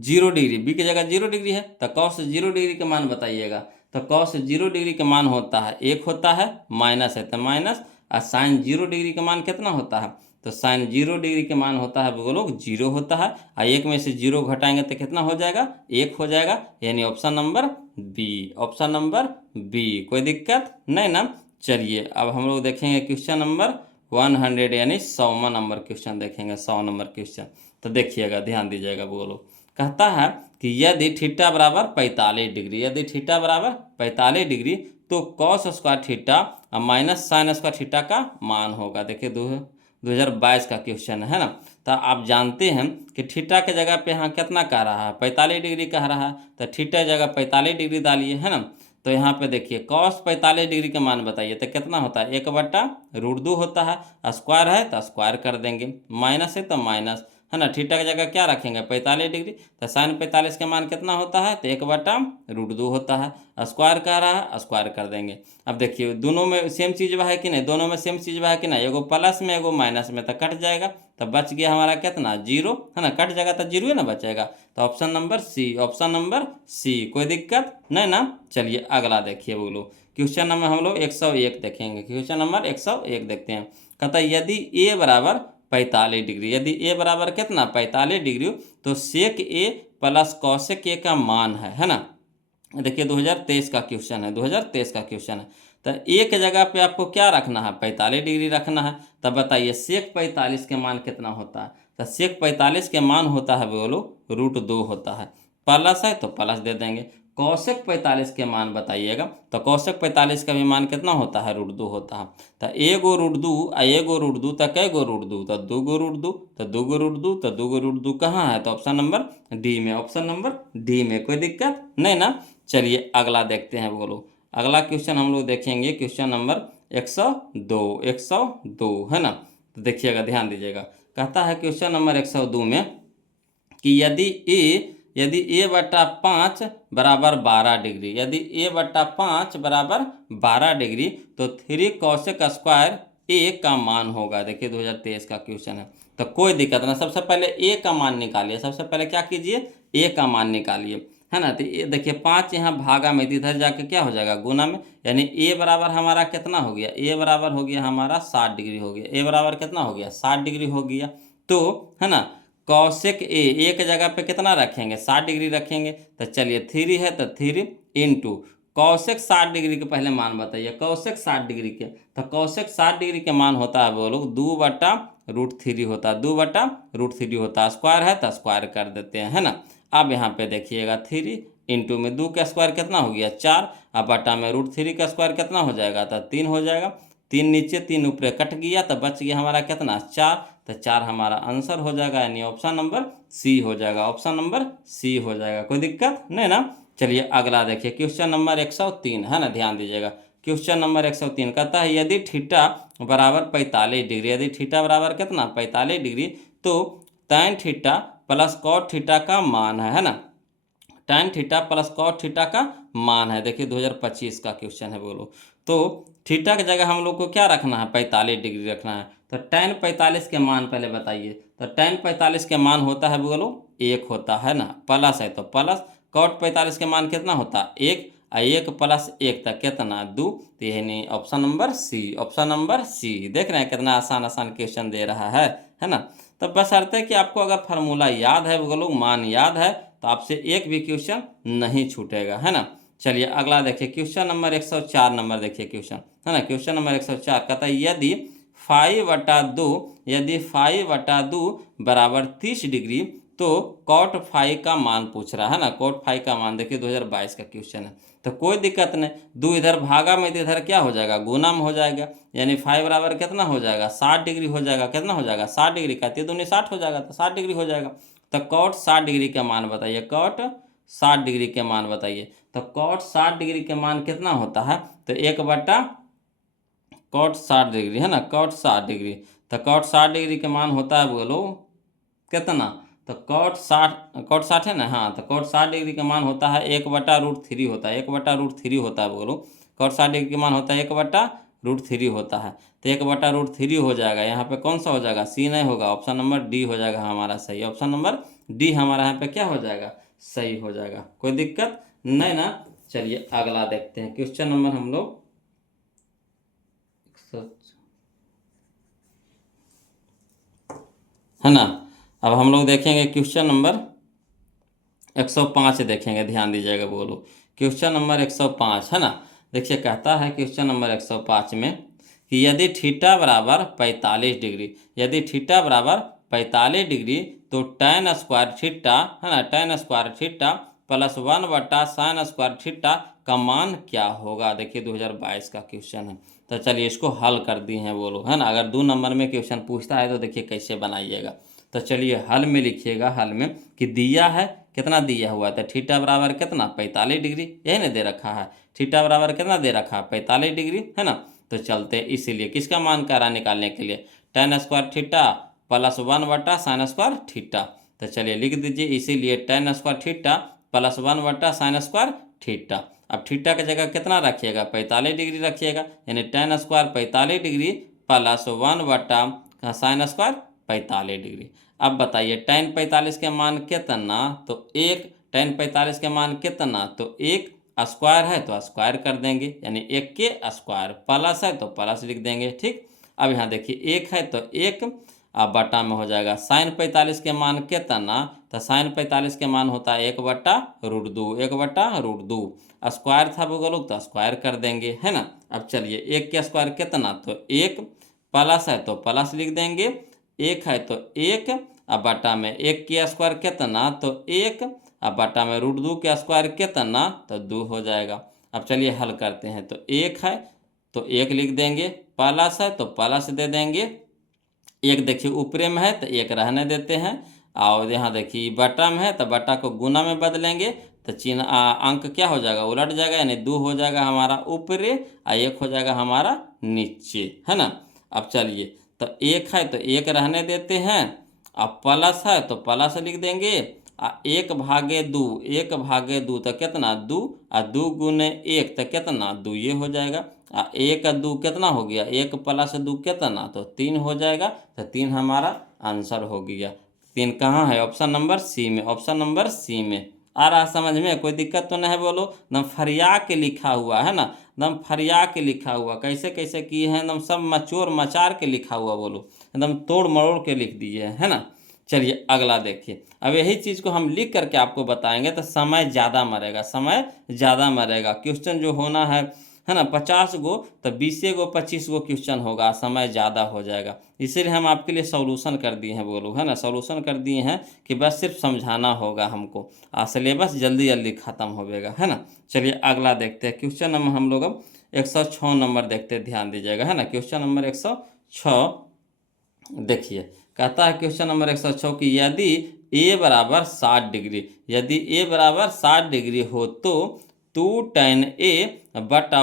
0 डिग्री, बी की जगह 0 डिग्री है, तो कॉस 0 डिग्री के मान बताइएगा। तो कॉस 0 डिग्री के मान होता है 1 होता है, माइनस है तो माइनस, और साइन 0 डिग्री का मान कितना होता है, तो साइन 0 डिग्री के मान होता है बोलो 0 होता है, और 1 में से 0 घटाएंगे तो कितना हो जाएगा, 1 हो जाएगा। यानी option number B, option number B. कोई दिक्कत नहीं ना। चलिए अब हम लोग देखेंगे क्वेश्चन नंबर 100 यानी 100वां नंबर क्वेश्चन देखेंगे, 100 नंबर क्वेश्चन। तो देखिएगा, ध्यान दीजिएगा। बोलो कहता है कि यदि थीटा बराबर 45 डिग्री, यदि थीटा बराबर 45 डिग्री तो cos square theta minus sine square theta का मान होगा। देखिए 2022 का क्वेश्चन है ना। तो आप जानते हैं कि थीटा के जगह पे यहाँ कितना कह रहा है, 45 डिग्री कह रहा है, तो थीटा जगह 45 डिग्री डालिए, है ना। तो यहाँ पे देखिए कॉस 45 डिग्री के मान बताइए, तो कितना होता है, 1/√2 होता है। स्क्वायर है तो स्क्वायर कर देंगे, माइनस है तो माइनस, है ना। थीटा की जगह क्या रखेंगे, 45 डिग्री, तो साइन 45 का मान कितना होता है, तो 1/√2 होता है। स्क्वायर कह रहा है, स्क्वायर कर देंगे। अब देखिए दोनों में सेम चीज़ है कि नहीं, दोनों में सेम चीज़ है कि नहीं, एगो प्लस में एगो माइनस में, तो कट जाएगा, तो बच गया हमारा कितना, 0, है ना। कट जाएगा तो 0 ही ना बचेगा। तो option number C, option number C. कोई दिक्कत नहीं ना। चलिए अगला देखिए। बोलो क्वेश्चन नंबर हम लोग 101 देखेंगे, क्वेश्चन नंबर 101 देखते हैं। कहता है यदि ए बराबर 45 डिग्री, यदि ए बराबर कितना 45 डिग्री, तो सेक ए प्लस कॉसेक ए का मान है ना। देखिए 2023 का क्वेश्चन है, 2023 का क्वेश्चन है। तो एक जगह पे आपको क्या रखना है, 45 डिग्री रखना है। तब बताइए सेक 45 के मान कितना होता है, तो सेक 45 के मान होता है बोलो √2 होता है। प्लस है तो प्लस दे देंगे। कौशिक 45 के मान बताइएगा, तो कौशिक 45 का भी मान कितना होता है, √2 होता है। तो एगो √2 आ एगो √2 तो कैगो √2, तो 2 √2, तो 2 √2, तो 2 √2 कहाँ है, तो ऑप्शन नंबर डी में, ऑप्शन नंबर डी में। कोई दिक्कत नहीं ना। चलिए अगला देखते हैं। बोलो अगला क्वेश्चन हम लोग देखेंगे, क्वेश्चन नंबर 102, 102 है ना। तो देखिएगा, ध्यान दीजिएगा। कहता है क्वेश्चन नंबर 102 में कि यदि a/5 बराबर 12 डिग्री, यदि a/5 बराबर 12 डिग्री तो 3 कॉसेक स्क्वायर a का मान होगा। देखिए 2023 का क्वेश्चन है, तो कोई दिक्कत ना। सबसे पहले a का मान निकालिए, सबसे पहले क्या कीजिए, a का मान निकालिए, है ना। तो ये देखिए 5 यहाँ भागा में, इधर जाके क्या हो जाएगा, गुना में। यानी a बराबर हमारा कितना हो गया, a बराबर हो गया हमारा 60 डिग्री हो गया, a बराबर कितना हो गया, 60 डिग्री हो गया। तो है ना कौशिक ए के जगह पे कितना रखेंगे, 60 डिग्री रखेंगे। तो चलिए 3 है तो 3 इंटू कौशिक 60 डिग्री के पहले मान बताइए, कौशिक 60 डिग्री के। तो कौशिक 60 डिग्री के मान होता है बोलो 2/√3 होता है, 2/√3 होता है। स्क्वायर है तो स्क्वायर कर देते हैं, है ना। अब यहाँ पे देखिएगा 3 इंटू में 2 का स्क्वायर कितना हो गया 4, अब बटा में √3 का स्क्वायर कितना हो जाएगा, तो 3 हो जाएगा। 3 नीचे 3 ऊपर कट गया, तो बच गया हमारा कितना 4, तो 4 हमारा आंसर हो जाएगा, यानी ऑप्शन नंबर सी हो जाएगा, ऑप्शन नंबर सी हो जाएगा। कोई दिक्कत नहीं ना। चलिए अगला देखिए, क्वेश्चन नंबर 103 है ना, ध्यान दीजिएगा। क्वेश्चन नंबर 103 कहता है यदि थीटा बराबर 45 डिग्री, यदि थीटा बराबर कितना 45 डिग्री, तो tan theta plus cot theta का मान है ना। tan theta plus cot theta का मान है। देखिए 2025 का क्वेश्चन है। बोलो तो थीटा की जगह हम लोग को क्या रखना है, 45 डिग्री रखना है। तो tan 45 के मान पहले बताइए। तो tan 45 के मान होता है बोलो 1 होता है ना, प्लस है तो प्लस, cot 45 के मान कितना होता है 1, 1 प्लस 1 तक कितना 2। तो यानी option number C, option number C. देख रहे हैं कितना आसान आसान क्वेश्चन दे रहा है ना। तो बशर्ते कि आपको अगर फार्मूला याद है, वो लोग मान याद है, तो आपसे एक भी क्वेश्चन नहीं छूटेगा, है ना। चलिए अगला देखिए, क्वेश्चन नंबर 104 नंबर देखिए क्वेश्चन, है ना। क्वेश्चन नंबर 104 कहता है यदि 5/2, यदि 5/2 बराबर 30 डिग्री तो cot 5 का मान पूछ रहा है ना, cot 5 का मान। देखिए 2022 का क्वेश्चन है, तो कोई दिक्कत नहीं। 2 इधर भागा में, इधर क्या हो जाएगा, गुना में हो जाएगा। यानी 5 बराबर कितना हो जाएगा 60 डिग्री हो जाएगा, कितना हो जाएगा 60 डिग्री का, 3 दूनी 60 हो जाएगा, तो 60 डिग्री हो जाएगा। तो cot 60 डिग्री का मान बताइए, cot 60 डिग्री के मान बताइए। तो cot 60 डिग्री के मान कितना होता है, तो 1/√3 कॉट 60 डिग्री है ना, कॉट 60 डिग्री। तो कॉट 60 डिग्री के मान होता है बोलो कितना, तो कॉट 60 है ना, हाँ, तो कॉट 60 डिग्री का मान होता है 1/√3 होता है, 1/√3 होता है बोलो। कॉट 60 डिग्री का मान होता है 1/√3 होता है। तो 1/√3 हो जाएगा, यहाँ पे कौन सा हो जाएगा, सी नहीं होगा, ऑप्शन नंबर डी हो जाएगा हमारा सही। ऑप्शन नंबर डी हमारा यहाँ पे क्या हो जाएगा, सही हो जाएगा। कोई दिक्कत नहीं ना। चलिए अगला देखते हैं क्वेश्चन नंबर हम लोग है ना। अब हम लोग देखेंगे क्वेश्चन नंबर 105 देखेंगे, ध्यान दीजिएगा बोलो। क्वेश्चन नंबर 105 है ना। देखिए कहता है क्वेश्चन नंबर 105 में कि यदि थीटा बराबर 45 डिग्री, यदि थीटा बराबर 45 डिग्री तो tan स्क्वायर थीटा है ना, tan square theta plus 1/sin square theta का मान क्या होगा। देखिए 2022 का क्वेश्चन है। तो चलिए इसको हल कर दी हैं बोलो, है ना। अगर 2 नंबर में क्वेश्चन पूछता है तो देखिए कैसे बनाइएगा। तो चलिए हल में लिखिएगा, हल में कि दिया है कितना दिया हुआ है, तो थीटा बराबर कितना 45 डिग्री, यही ना दे रखा है। थीटा बराबर कितना दे रखा है 45 डिग्री है ना। तो चलते इसीलिए किसका मान कह रहा निकालने के लिए, tan square theta plus 1/sin square theta. तो चलिए लिख दीजिए इसीलिए tan square theta plus 1/sin square theta. अब थीटा की जगह कितना रखिएगा 45 डिग्री रखिएगा, यानी tan square 45 degree plus 1/sin square 45 degree. अब बताइए tan 45 के मान कितना, तो 1, tan 45 के मान कितना, तो 1 स्क्वायर है तो स्क्वायर कर देंगे, यानी 1 के स्क्वायर, प्लस है तो प्लस लिख देंगे। ठीक, अब यहाँ देखिए 1 है तो 1, अब बटा में हो जाएगा sin 45 के मान कितना, तो sin 45 के मान होता है 1/√2, 1/√2। स्क्वायर था वो लोग तो स्क्वायर कर देंगे, है ना। अब चलिए 1 के स्क्वायर कितना, तो 1, प्लस है तो प्लस लिख देंगे, 1 है तो 1, अब बटा में 1 के स्क्वायर कितना, तो 1, अब बटा में √2 के स्क्वायर कितना, तो 2 हो जाएगा। अब चलिए हल करते हैं, तो 1 है तो 1 लिख देंगे, प्लस है तो प्लस दे देंगे, 1 देखिए ऊपरे में है तो 1 रहने देते हैं, और यहाँ देखिए बटा में है तो बटा को गुना में बदलेंगे, तो चिन्ह अंक क्या हो जाएगा, उलट जाएगा, यानी 2 हो जाएगा हमारा ऊपरे और 1 हो जाएगा हमारा नीचे, है ना। अब चलिए तो 1 है तो 1 रहने देते हैं, अब प्लस है तो प्लस लिख देंगे, 1/2, 1/2 तो कितना 2, और 2 गुने 1 तो कितना 2 ये हो जाएगा, 1 और 2 कितना हो गया, 1 + 2 कितना, तो 3 हो जाएगा। तो 3 हमारा आंसर हो गया। 3 कहाँ है, ऑप्शन नंबर सी में, ऑप्शन नंबर सी में। आ रहा समझ में, कोई दिक्कत तो नहीं है बोलो। एकदम फरिया के लिखा हुआ है ना, एकदम फरिया के लिखा हुआ, कैसे कैसे किए हैं, एकदम सब मचोर मचार के लिखा हुआ बोलो, एकदम तोड़ मरोड़ के लिख दिए है ना। चलिए अगला देखिए। अब यही चीज़ को हम लिख करके आपको बताएंगे तो समय ज़्यादा मरेगा, समय ज़्यादा मरेगा। क्वेश्चन जो होना है ना 50 गो, तो 20 गो 25 गो क्वेश्चन होगा, समय ज़्यादा हो जाएगा। इसीलिए हम आपके लिए सॉल्यूशन कर दिए हैं बोलो, है ना, सॉल्यूशन कर दिए हैं कि बस सिर्फ समझाना होगा हमको, सिलेबस जल्दी जल्दी ख़त्म होगा, है ना। चलिए अगला देखते हैं क्वेश्चन नंबर हम लोग अब 106 नंबर देखते हैं, ध्यान दीजिएगा, है ना। क्वेश्चन नंबर 106 देखिए कहता है क्वेश्चन नंबर 106 कि यदि a बराबर 60 डिग्री, यदि a बराबर 60 डिग्री हो तो 2 tan a बटा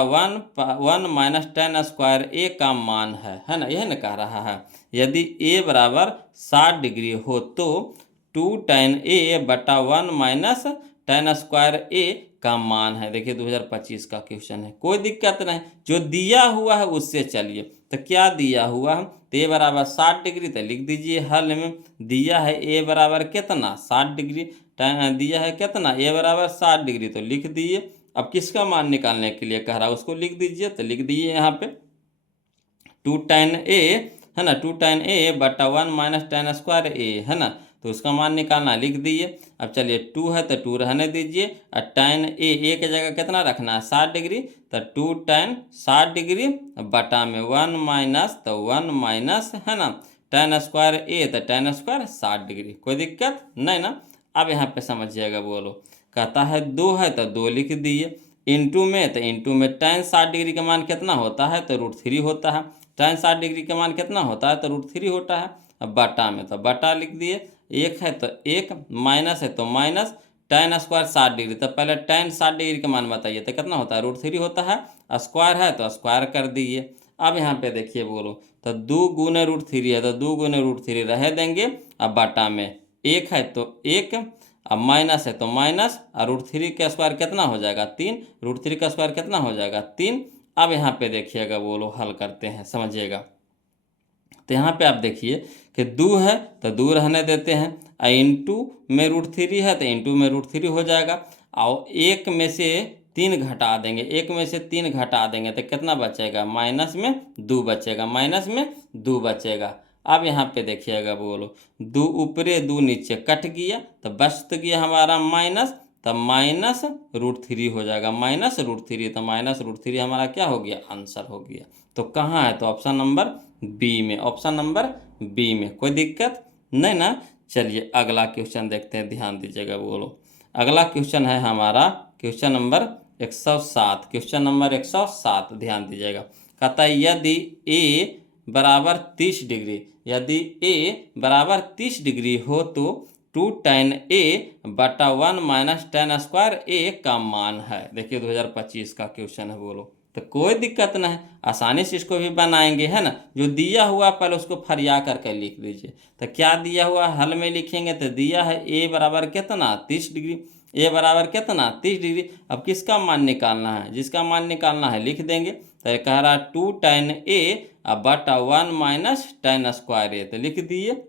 1 माइनस tan स्क्वायर a का मान है ना, यह ना कह रहा है। यदि a बराबर 60 डिग्री हो तो 2 tan a बटा 1 माइनस tan स्क्वायर a का मान है। देखिए 2025 का क्वेश्चन है, कोई दिक्कत नहीं, जो दिया हुआ है उससे चलिए। तो क्या दिया हुआ है, तो a बराबर 60 डिग्री तो लिख दीजिए हल में, दिया है a बराबर कितना 60 डिग्री, दिया है कितना a बराबर 60 डिग्री तो लिख दिए। अब किसका मान निकालने के लिए कह रहा है उसको लिख दीजिए, तो लिख दीजिए यहाँ पे 2 tan a है ना, 2 tan a बटा 1 माइनस tan स्क्वायर a है ना, तो उसका मान निकालना, लिख दिए। अब चलिए 2 है तो 2 रहने दीजिए, और tan a की जगह कितना रखना है 60 डिग्री, तो 2 tan 60 डिग्री बटा में 1 माइनस, तो 1 माइनस है ना tan स्क्वायर a, तो tan स्क्वायर 60 डिग्री, कोई दिक्कत नहीं ना। अब यहाँ पे समझिएगा बोलो, कहता है 2 है तो 2 लिख दिए, इंटू में, तो इंटू में tan 60 डिग्री का मान कितना होता है, तो √3 होता है, tan 60 डिग्री का मान कितना होता है, तो √3 होता है। अब बटा में, तो बटा लिख दिए, 1 है तो 1, माइनस है तो माइनस, tan स्क्वायर 60 डिग्री, तो पहले tan 60 डिग्री का मान बताइए, तो कितना होता है √3 होता है, स्क्वायर है तो स्क्वायर कर दिए। अब यहाँ पे देखिए बोलो, तो 2 गुने √3 है, तो 2 गुने √3 रह देंगे। अब बटा में 1 है तो 1, अब माइनस है तो माइनस, और √3 का स्क्वायर कितना हो जाएगा 3, √3 का स्क्वायर कितना हो जाएगा 3। अब यहाँ पे देखिएगा बोलो, हल करते हैं, समझिएगा। तो यहाँ पे आप देखिए कि 2 है तो 2 रहने देते हैं, और इंटू में √3 है तो इंटू में √3 हो जाएगा, और 1 में से 3 घटा देंगे, 1 में से 3 घटा देंगे तो कितना बचेगा, माइनस में 2 बचेगा, माइनस में 2 बचेगा। अब यहाँ पे देखिएगा बोलो, 2 ऊपरे 2 नीचे कट गया, तो बच तो गया हमारा माइनस, तब माइनस √3 हो जाएगा, माइनस √3, तो माइनस √3 हमारा क्या हो गया, आंसर हो गया। तो कहाँ है, तो ऑप्शन नंबर बी में, ऑप्शन नंबर बी में। कोई दिक्कत नहीं ना। चलिए अगला क्वेश्चन देखते हैं, ध्यान दीजिएगा बोलो। अगला क्वेश्चन है हमारा क्वेश्चन नंबर 107, क्वेश्चन नंबर 107, ध्यान दीजिएगा। कहता है यदि ए बराबर 30 डिग्री, यदि ए बराबर 30 डिग्री हो तो 2 tan a बटा 1 माइनस tan स्क्वायर ए का मान है। देखिए 2025 का क्वेश्चन है बोलो। तो कोई दिक्कत नहीं, आसानी से इसको भी बनाएंगे, है ना। जो दिया हुआ पहले उसको फरिया करके लिख लीजिए। तो क्या दिया हुआ हल में लिखेंगे, तो दिया है ए बराबर कितना 30 डिग्री, ए बराबर कितना 30 डिग्री। अब किसका मान निकालना है, जिसका मान निकालना है लिख देंगे। तो कह रहा 2 tan a बटा 1 माइनस tan स्क्वायर ए, तो लिख दिए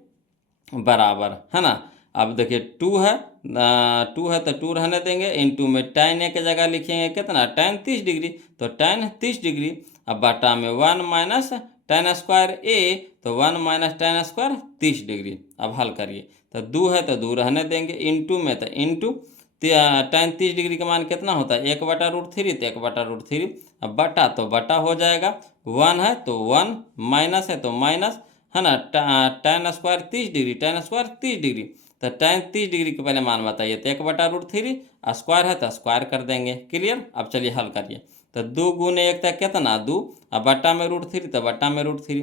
बराबर, है ना। अब देखिए 2 है, 2 है तो 2 रहने देंगे, इंटू में tan ए की जगह लिखेंगे कितना tan 30 डिग्री, तो tan 30 डिग्री। अब बटा में 1 माइनस tan स्क्वायर ए, तो 1 माइनस tan स्क्वायर 30 डिग्री। अब हल करिए, तो 2 है तो 2 रहने देंगे, इंटू में तो इंटू tan 30 डिग्री का मान कितना होता है 1/√3, तो 1/√3। अब बटा तो बटा हो जाएगा, 1 है तो 1, माइनस है तो माइनस, है ना। tan square 30 degree, tan square 30 degree, तो tan 30 डिग्री के पहले मान बताइए, तो 1/√3, स्क्वायर है तो स्क्वायर कर देंगे। क्लियर। अब चलिए हल करिए, तो 2 गुने 1 तक कितना 2, अब बटा में √3, तो बटा में √3,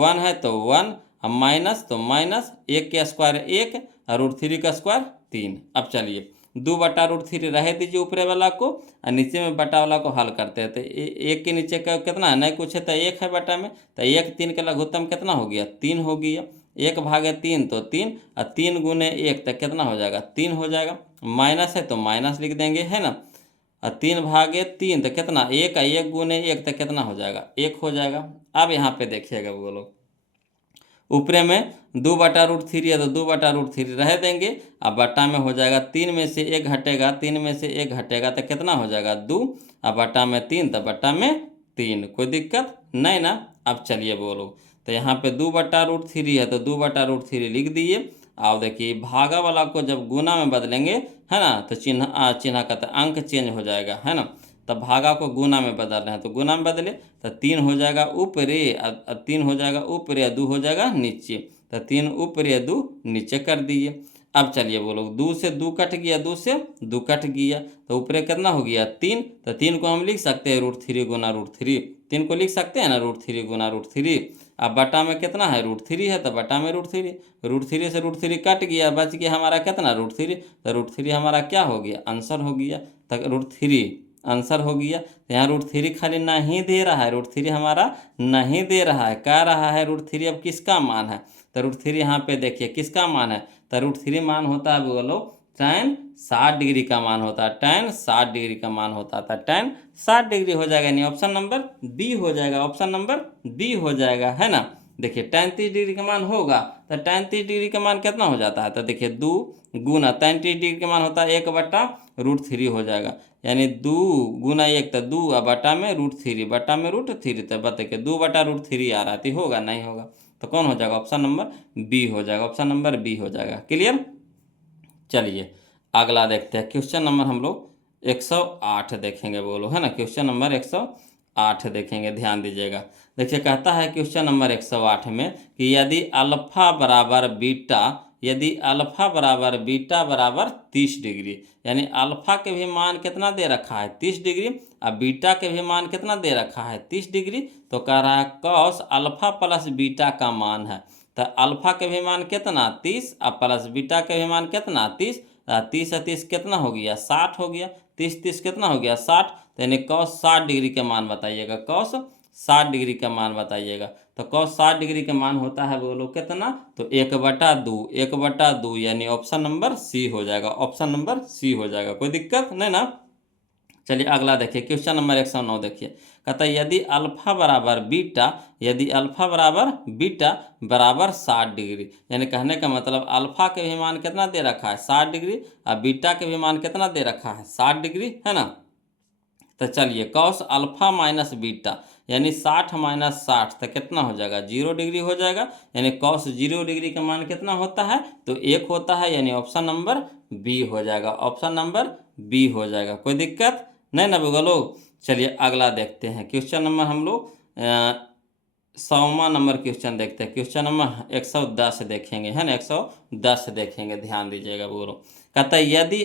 1 है तो 1, अब माइनस तो माइनस, 1 का स्क्वायर 1 और √3 का स्क्वायर 3। अब चलिए 2/√3 रह दीजिए ऊपरे वाला को, और नीचे में बटा वाला को हल करते हैं। तो 1 के नीचे का कितना है, नहीं कुछ है तो 1 है बटा में, तो 1 3 का लघुत्तम कितना हो गया 3 हो गया, 1/3 तो 3, और 3 गुने 1 तक कितना हो जाएगा 3 हो जाएगा। माइनस है तो माइनस लिख देंगे, है ना। और 3/3 तो कितना 1, 1 गुने 1 तक कितना हो जाएगा 1 हो जाएगा। अब यहाँ पे देखिएगा बोलो, ऊपरे में 2/√3 है तो 2/√3 रह देंगे, अब बटा में हो जाएगा 3 में से 1 घटेगा, 3 में से 1 घटेगा तो कितना हो जाएगा 2, अब बटा में 3 तो बटा में 3। कोई दिक्कत नहीं ना। अब चलिए बोलो, तो यहाँ पे 2/√3 है तो 2/√3 लिख दिए। अब देखिए भागा वाला को जब गुना में बदलेंगे, है ना, तो चिन्ह का तो अंक चेंज हो जाएगा, है ना। तब भागा को गुना में बदल रहे हैं तो गुना में बदले, तो 3 हो जाएगा ऊपरे, 3 हो जाएगा ऊपरे, 2 हो जाएगा नीचे, तो 3 ऊपरे 2 नीचे कर दिए। अब चलिए बोलो, 2 से 2 कट गया, 2 से 2 कट गया, तो ऊपरे कितना हो गया 3, तो 3 को हम लिख सकते हैं √3 गुना √3, 3 को लिख सकते हैं ना √3 गुना √3। अब बटा में कितना है √3 है तो बटा में √3, √3 से √3 कट गया, बच गया हमारा कितना √3, तो √3 हमारा क्या हो गया आंसर हो गया, तो √3 आंसर हो गया। तो यहाँ √3 खाली नहीं दे रहा है, √3 हमारा नहीं दे रहा है, कह रहा है √3 अब किसका मान है, तो √3 यहाँ पे देखिए किसका मान है, तो √3 मान होता है बोलो tan 60 डिग्री का मान होता है, tan 60 डिग्री का मान होता था, tan 60 डिग्री हो जाएगा, यानी ऑप्शन नंबर बी हो जाएगा, ऑप्शन नंबर बी हो जाएगा, है ना। देखिए tan 30 डिग्री का मान होगा, तो tan 30 डिग्री का मान कितना हो जाता है, तो देखिए 2 गुना tan 30 डिग्री का मान होता है 1/√3 हो जाएगा, यानी 2 गुना 1 तो 2, और बटा में √3, बटा में √3, तो बताइए 2/√3 आ रहा है, होगा नहीं होगा, तो कौन हो जाएगा ऑप्शन नंबर बी हो जाएगा, ऑप्शन नंबर बी हो जाएगा। क्लियर। चलिए अगला देखते हैं, क्वेश्चन नंबर हम लोग 108 देखेंगे बोलो, है ना। क्वेश्चन नंबर 108 देखेंगे, ध्यान दीजिएगा। देखिए कहता है क्वेश्चन नंबर 108 में कि यदि अल्फा बराबर बीटा, यदि अल्फा बराबर बीटा बराबर 30 डिग्री, यानी अल्फा के भी मान कितना दे रखा है 30 डिग्री, और बीटा के भी मान कितना दे रखा है 30 डिग्री, तो कह रहा है कॉस अल्फा प्लस बीटा का मान है। तो अल्फा के भी मान कितना 30, और प्लस बीटा के भी मान कितना 30, 30 और 30 कितना हो गया 60 हो गया, 30 30 कितना हो गया 60, तो यानी कॉस 60 डिग्री के मान बताइएगा, कॉस 60 डिग्री का मान बताइएगा। तो cos 60 डिग्री का मान होता है बोलो कितना, तो 1/2, 1/2 यानी ऑप्शन नंबर सी हो जाएगा, ऑप्शन नंबर सी हो जाएगा। कोई दिक्कत नहीं ना। चलिए अगला देखिए, क्वेश्चन नंबर 109 देखिए। कहता है यदि अल्फा बराबर बीटा, यदि अल्फा बराबर बीटा बराबर 60 डिग्री, यानी कहने का मतलब अल्फा के भी मान कितना दे रखा है 60 डिग्री, और बीटा के भी मान कितना दे रखा है 60 डिग्री, है ना। तो चलिए कॉस अल्फा माइनस बीटा यानी 60 माइनस 60 तो कितना हो जाएगा 0 डिग्री हो जाएगा। यानी कॉस 0 डिग्री का मान कितना होता है, तो 1 होता है, यानी ऑप्शन नंबर बी हो जाएगा, ऑप्शन नंबर बी हो जाएगा। कोई दिक्कत नहीं ना लोग। चलिए अगला देखते हैं क्वेश्चन नंबर हम लोग 100वां नंबर क्वेश्चन देखते हैं। क्वेश्चन नंबर 110 देखेंगे, है ना, 110 देखेंगे, ध्यान दीजिएगा बोलो। कहता है यदि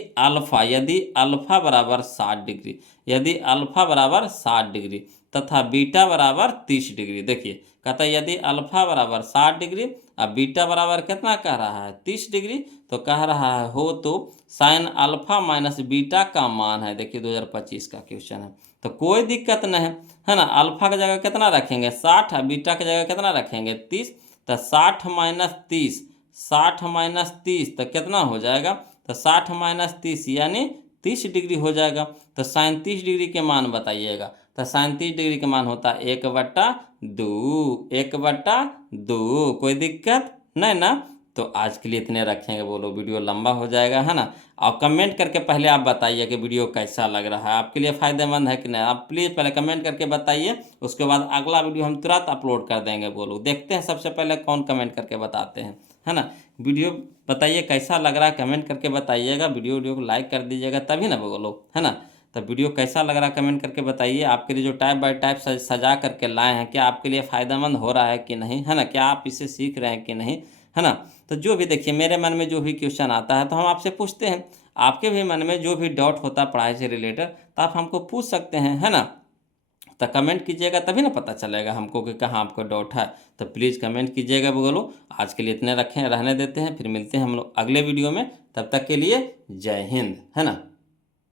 अल्फा बराबर 60 डिग्री, यदि अल्फा बराबर 60 डिग्री तथा बीटा बराबर 30 डिग्री। देखिए कहता है यदि अल्फा बराबर 60 डिग्री और बीटा बराबर कितना कह रहा है 30 डिग्री, तो कह रहा है हो तो साइन अल्फा माइनस बीटा का मान है। देखिए 2025 का क्वेश्चन है, तो कोई दिक्कत नहीं है ना। अल्फा की जगह कितना रखेंगे 60 और बीटा की जगह कितना रखेंगे 30, तो 60 माइनस 30, 60 माइनस 30 तो कितना हो जाएगा, तो 60 माइनस 30 यानी 30 डिग्री हो जाएगा। तो साइन 30 डिग्री के मान बताइएगा। तो साइन 30 डिग्री का मान होता है 1/2, 1/2। कोई दिक्कत नहीं ना। तो आज के लिए इतने रखेंगे बोलो, वीडियो लंबा हो जाएगा, है ना। और कमेंट करके पहले आप बताइए कि वीडियो कैसा लग रहा है, आपके लिए फ़ायदेमंद है कि नहीं। आप प्लीज़ पहले कमेंट करके बताइए, उसके बाद अगला वीडियो हम तुरंत अपलोड कर देंगे बोलो। देखते हैं सबसे पहले कौन कमेंट करके बताते हैं, है ना। वीडियो बताइए कैसा लग रहा है, कमेंट करके बताइएगा। वीडियो को लाइक कर दीजिएगा तभी ना बोलो, है ना। तो वीडियो कैसा लग रहा है कमेंट करके बताइए। आपके लिए जो टाइप बाय टाइप सजा करके लाए हैं, क्या आपके लिए फ़ायदेमंद हो रहा है कि नहीं, है ना, क्या आप इसे सीख रहे हैं कि नहीं, है ना। तो जो भी देखिए मेरे मन में जो भी क्वेश्चन आता है तो हम आपसे पूछते हैं, आपके भी मन में जो भी डाउट होता है पढ़ाई से रिलेटेड तो आप हमको पूछ सकते हैं, है ना। तो कमेंट कीजिएगा तभी ना पता चलेगा हमको कि कहाँ आपको डाउट है। तो प्लीज़ कमेंट कीजिएगा बोलो। आज के लिए इतने रखें, रहने देते हैं, फिर मिलते हैं हम लोग अगले वीडियो में। तब तक के लिए जय हिंद, है ना।